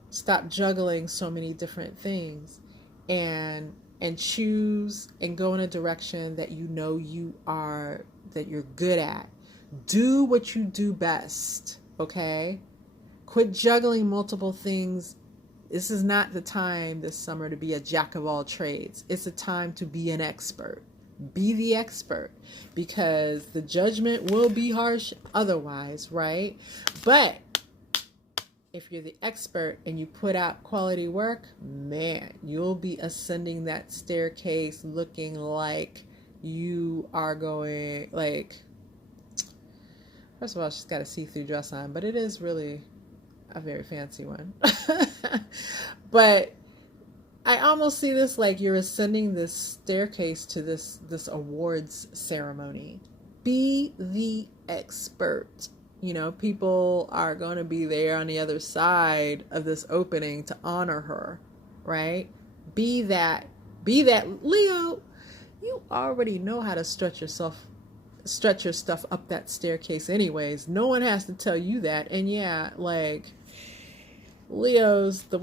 stop juggling so many different things, and choose and go in a direction that you know that you're good at. Do what you do best, okay? Quit juggling multiple things. This is not the time this summer to be a jack of all trades. It's a time to be an expert. Be the expert, because the judgment will be harsh otherwise, right? But if you're the expert and you put out quality work, man, you'll be ascending that staircase looking like you are going, like, first of all, she's got a see-through dress on, but it is really a very fancy one. But I almost see this like you're ascending this staircase to this awards ceremony. Be the expert. You know, people are going to be there on the other side of this opening to honor her, right? Be that. Leo, you already know how to stretch your stuff up that staircase anyways. No one has to tell you that. And yeah, like, Leos, the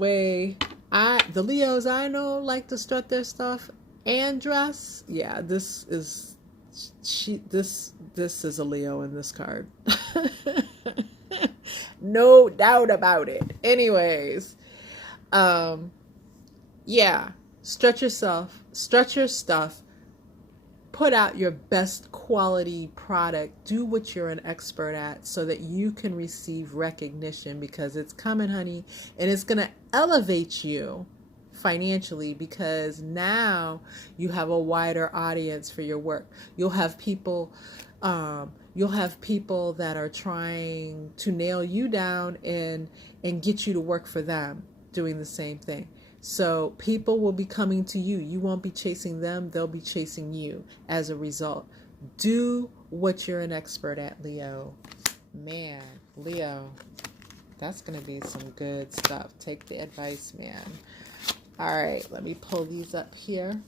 Leos I know like to strut their stuff and dress. Yeah, this is a Leo in this card. No doubt about it. Anyways, yeah, stretch yourself, stretch your stuff, put out your best quality product, do what you're an expert at so that you can receive recognition, because it's coming, honey, and it's going to elevate you financially, because now you have a wider audience for your work. You'll have people that are trying to nail you down and get you to work for them doing the same thing. So people will be coming to you. You won't be chasing them. They'll be chasing you as a result. Do what you're an expert at, Leo. Man, Leo, that's going to be some good stuff. Take the advice, man. All right, let me pull these up here.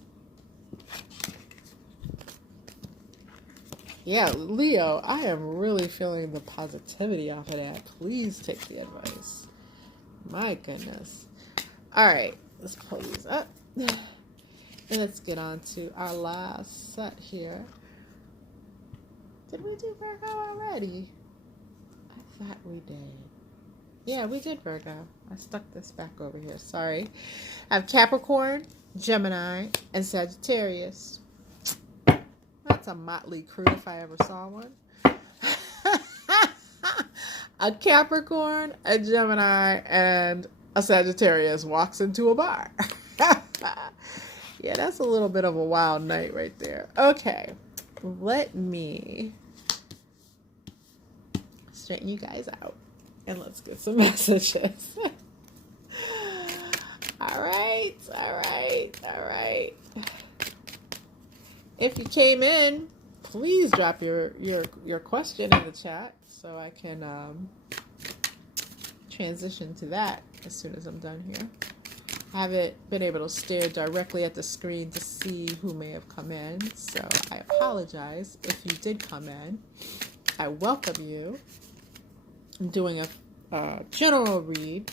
Yeah, Leo, I am really feeling the positivity off of that. Please take the advice. My goodness. All right, let's pull these up. And let's get on to our last set here. Did we do Virgo already? I thought we did. Yeah, we did Virgo. I stuck this back over here. Sorry. I have Capricorn, Gemini, and Sagittarius. That's a motley crew if I ever saw one. A Capricorn, a Gemini, and a Sagittarius walks into a bar. Yeah, that's a little bit of a wild night right there. Okay, let me straighten you guys out and let's get some messages. All right. If you came in, please drop your question in the chat so I can transition to that as soon as I'm done here. I haven't been able to stare directly at the screen to see who may have come in, so I apologize if you did come in. I welcome you. I'm doing a general read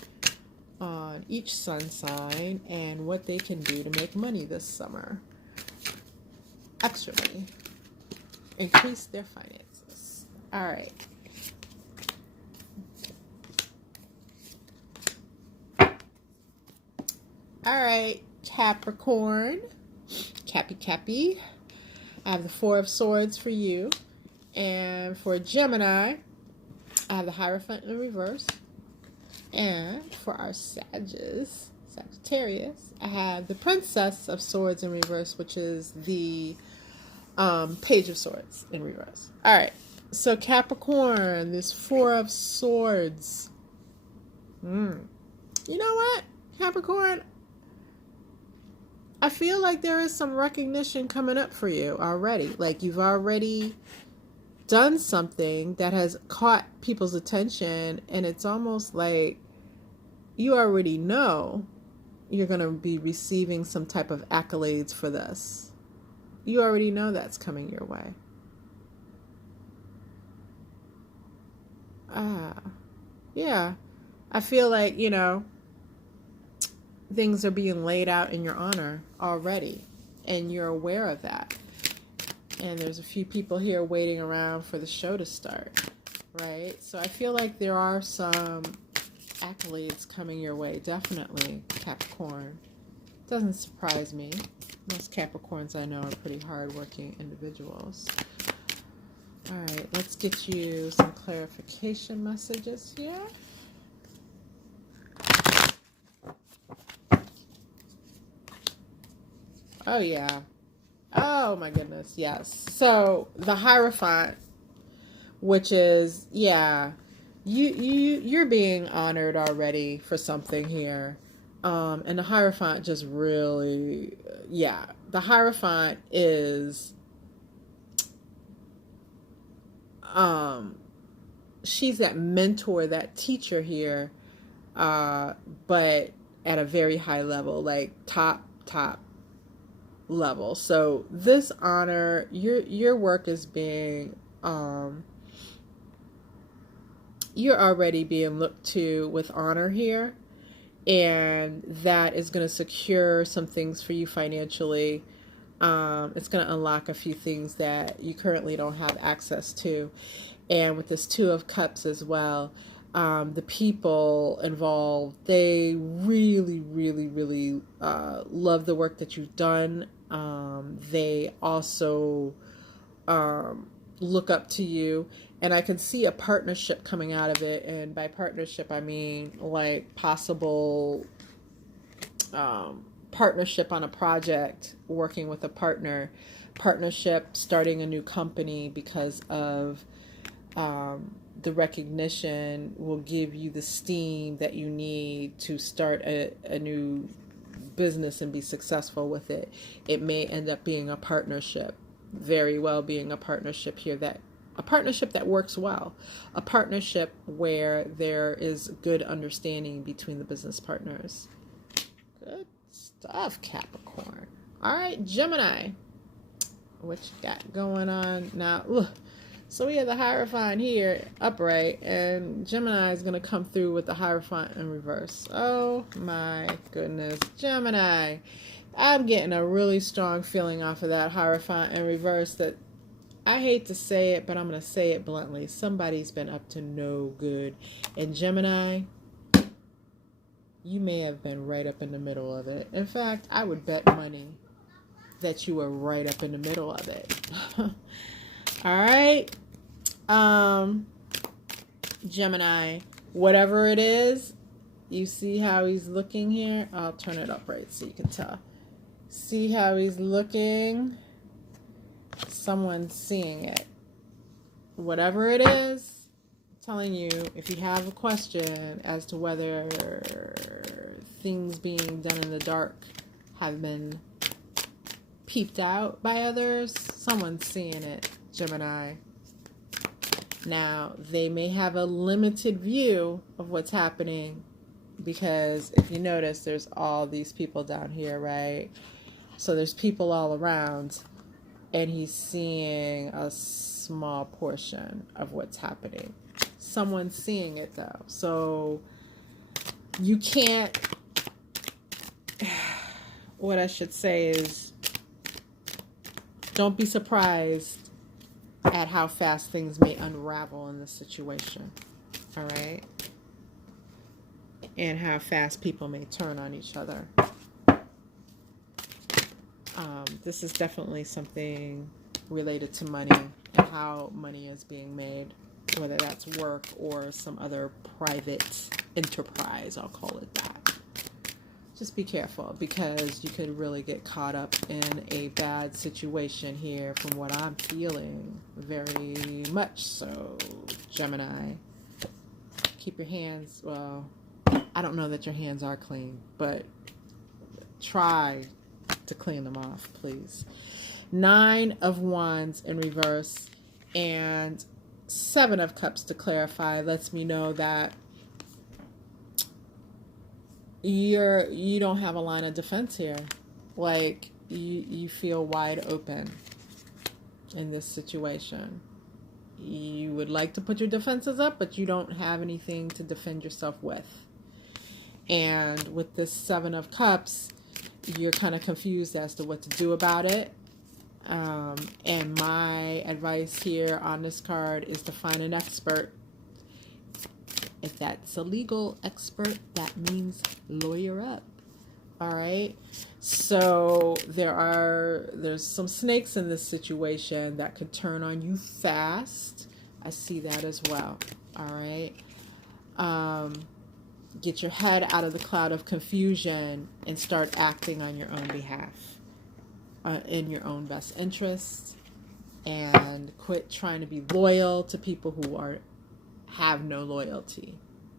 on each sun sign and what they can do to make money this summer. Extra money. Increase their finances. All right. All right, Capricorn, Cappy. I have the Four of Swords for you. And for Gemini, I have the Hierophant in reverse. And for our Sagittarius, I have the Princess of Swords in reverse, which is the Page of Swords in reverse. All right, so Capricorn, this Four of Swords. You know what, Capricorn? I feel like there is some recognition coming up for you already. Like you've already done something that has caught people's attention, and it's almost like you already know you're going to be receiving some type of accolades for this. You already know that's coming your way. Yeah. I feel like, things are being laid out in your honor already, and you're aware of that. And there's a few people here waiting around for the show to start, right? So I feel like there are some accolades coming your way, definitely, Capricorn. Doesn't surprise me. Most Capricorns I know are pretty hardworking individuals. All right, let's get you some clarification messages here. Oh, yeah. Oh, my goodness. Yes. So the Hierophant, which is, yeah, you're being honored already for something here. And the Hierophant just really, yeah, the Hierophant is, she's that mentor, that teacher here, but at a very high level, like top level. So this honor, your work is being, you're already being looked to with honor here, and that is going to secure some things for you financially. It's going to unlock a few things that you currently don't have access to. And with this Two of Cups as well, the people involved, they really love the work that you've done. They also look up to you, and I can see a partnership coming out of it. And by partnership, I mean like possible partnership on a project, working with a partner, partnership, starting a new company, because of the recognition will give you the steam that you need to start a new business and be successful with it. It may end up being a partnership, very well being a partnership here, that a partnership that works well, a partnership where there is good understanding between the business partners. Good stuff, Capricorn. All right, Gemini, what you got going on now? Ugh. So we have the Hierophant here upright, and Gemini is going to come through with the Hierophant in reverse. Oh my goodness, Gemini. I'm getting a really strong feeling off of that Hierophant in reverse that, I hate to say it, but I'm going to say it bluntly, somebody's been up to no good. And Gemini, you may have been right up in the middle of it. In fact, I would bet money that you were right up in the middle of it. All right. Gemini, whatever it is, you see how he's looking here? I'll turn it up right so you can tell. See how he's looking? Someone's seeing it. Whatever it is, telling you, if you have a question as to whether things being done in the dark have been peeped out by others, someone's seeing it, Gemini. Now, they may have a limited view of what's happening, because if you notice, there's all these people down here, right? So there's people all around, and he's seeing a small portion of what's happening. Someone's seeing it though, so you can't, what I should say is, don't be surprised at how fast things may unravel in this situation, all right? And how fast people may turn on each other. This is definitely something related to money and how money is being made, whether that's work or some other private enterprise, I'll call it that. Just be careful, because you could really get caught up in a bad situation here, from what I'm feeling, very much so, Gemini. Keep your hands, well, I don't know that your hands are clean, but try to clean them off, please. 9 of Wands in reverse and 7 of Cups to lets me know that you don't have a line of defense here. Like, you feel wide open in this situation. You would like to put your defenses up, but you don't have anything to defend yourself with. And with this 7 of Cups, you're kind of confused as to what to do about it. And my advice here on this card is to find an expert. If that's a legal expert, that means lawyer up. All right. So there's some snakes in this situation that could turn on you fast. I see that as well. All right. Get your head out of the cloud of confusion and start acting on your own behalf, in your own best interest, and quit trying to be loyal to people who have no loyalty.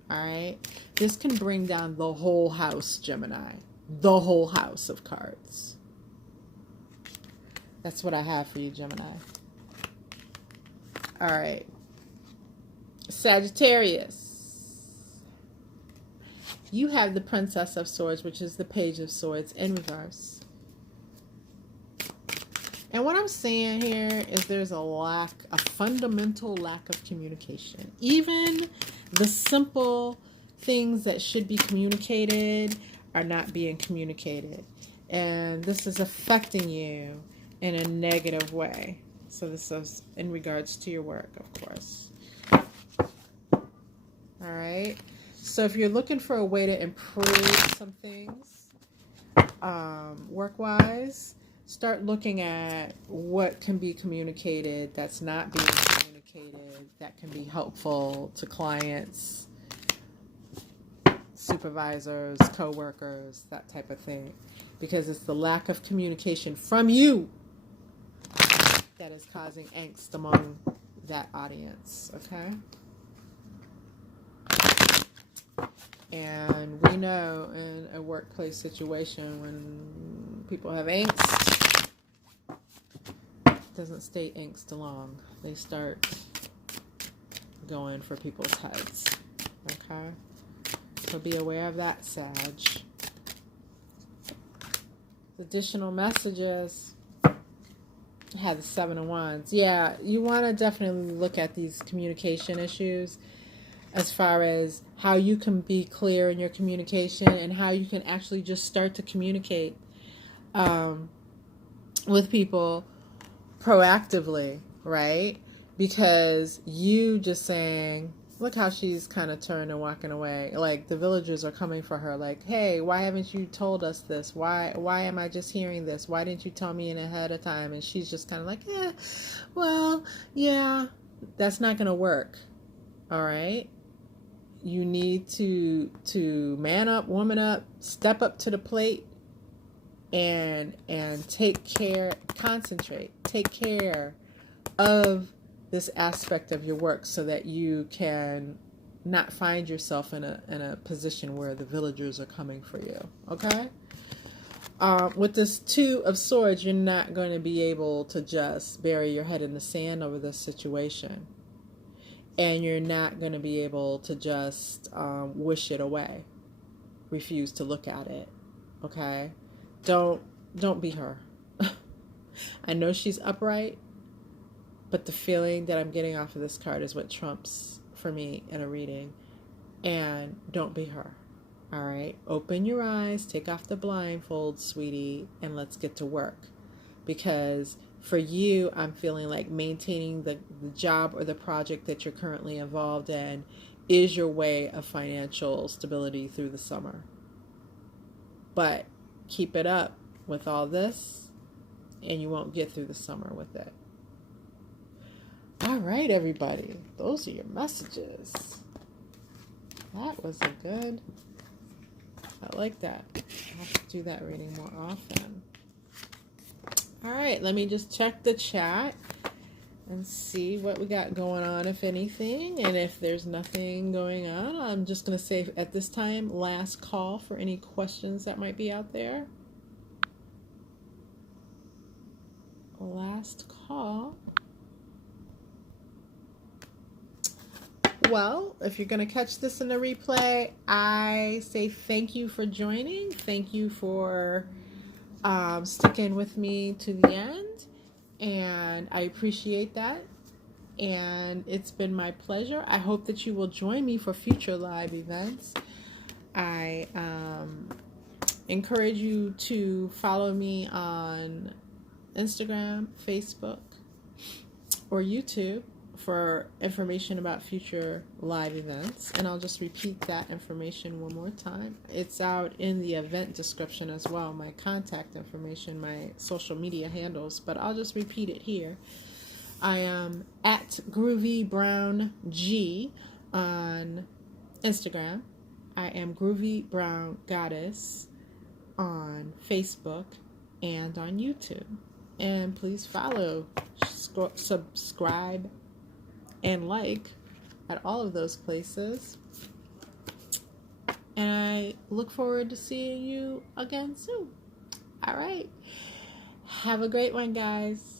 All right. This can bring down the whole house, Gemini. The whole house of cards. That's what I have for you, Gemini. All right. Sagittarius. You have the Princess of Swords, which is the Page of Swords in reverse. And what I'm saying here is there's a fundamental lack of communication. Even the simple things that should be communicated are not being communicated. And this is affecting you in a negative way. So this is in regards to your work, of course. All right. So if you're looking for a way to improve some things, work-wise, start looking at what can be communicated that's not being communicated, that can be helpful to clients, supervisors, co-workers, that type of thing. Because it's the lack of communication from you that is causing angst among that audience, okay? And we know in a workplace situation, when people have angst, it doesn't stay angst long. They start going for people's heads. Okay? So be aware of that, Sag. Additional messages. I had the 7 of Wands. Yeah, you want to definitely look at these communication issues, as far as how you can be clear in your communication and how you can actually just start to communicate with people proactively, right? Because you just saying, Look how she's kind of turned and walking away. Like the villagers are coming for her. Like, hey, why haven't you told us this? Why am I just hearing this? Why didn't you tell me in ahead of time? And she's just kind of like, well, yeah, that's not going to work. All right. You need to man up, woman up, step up to the plate, and take care, concentrate, take care of this aspect of your work so that you can not find yourself in a position where the villagers are coming for you. Okay? With this Two of Swords, you're not going to be able to just bury your head in the sand over this situation. And you're not going to be able to just wish it away. Refuse to look at it. Okay? Don't be her. I know she's upright, but the feeling that I'm getting off of this card is what trumps for me in a reading. And don't be her. All right? Open your eyes, take off the blindfold, sweetie, and let's get to work. Because for you, I'm feeling like maintaining the job or the project that you're currently involved in is your way of financial stability through the summer. But keep it up with all this, and you won't get through the summer with it. All right, everybody. Those are your messages. That was a good... I like that. I'll have to do that reading more often. All right, let me just check the chat and see what we got going on, if anything. And if there's nothing going on, I'm just going to say at this time, last call for any questions that might be out there. Last call. Well, if you're going to catch this in the replay, I say thank you for joining. Thank you for sticking with me to the end. And I appreciate that. And it's been my pleasure. I hope that you will join me for future live events. I encourage you to follow me on Instagram, Facebook, or YouTube for information about future live events. And I'll just repeat that information one more time. It's out in the event description as well, my contact information, my social media handles, but I'll just repeat it here. I am at Groovy Brown G on Instagram. I am Groovy Brown Goddess on Facebook and on YouTube. And please follow, subscribe, and like at all of those places. And I look forward to seeing you again soon. All right. Have a great one, guys.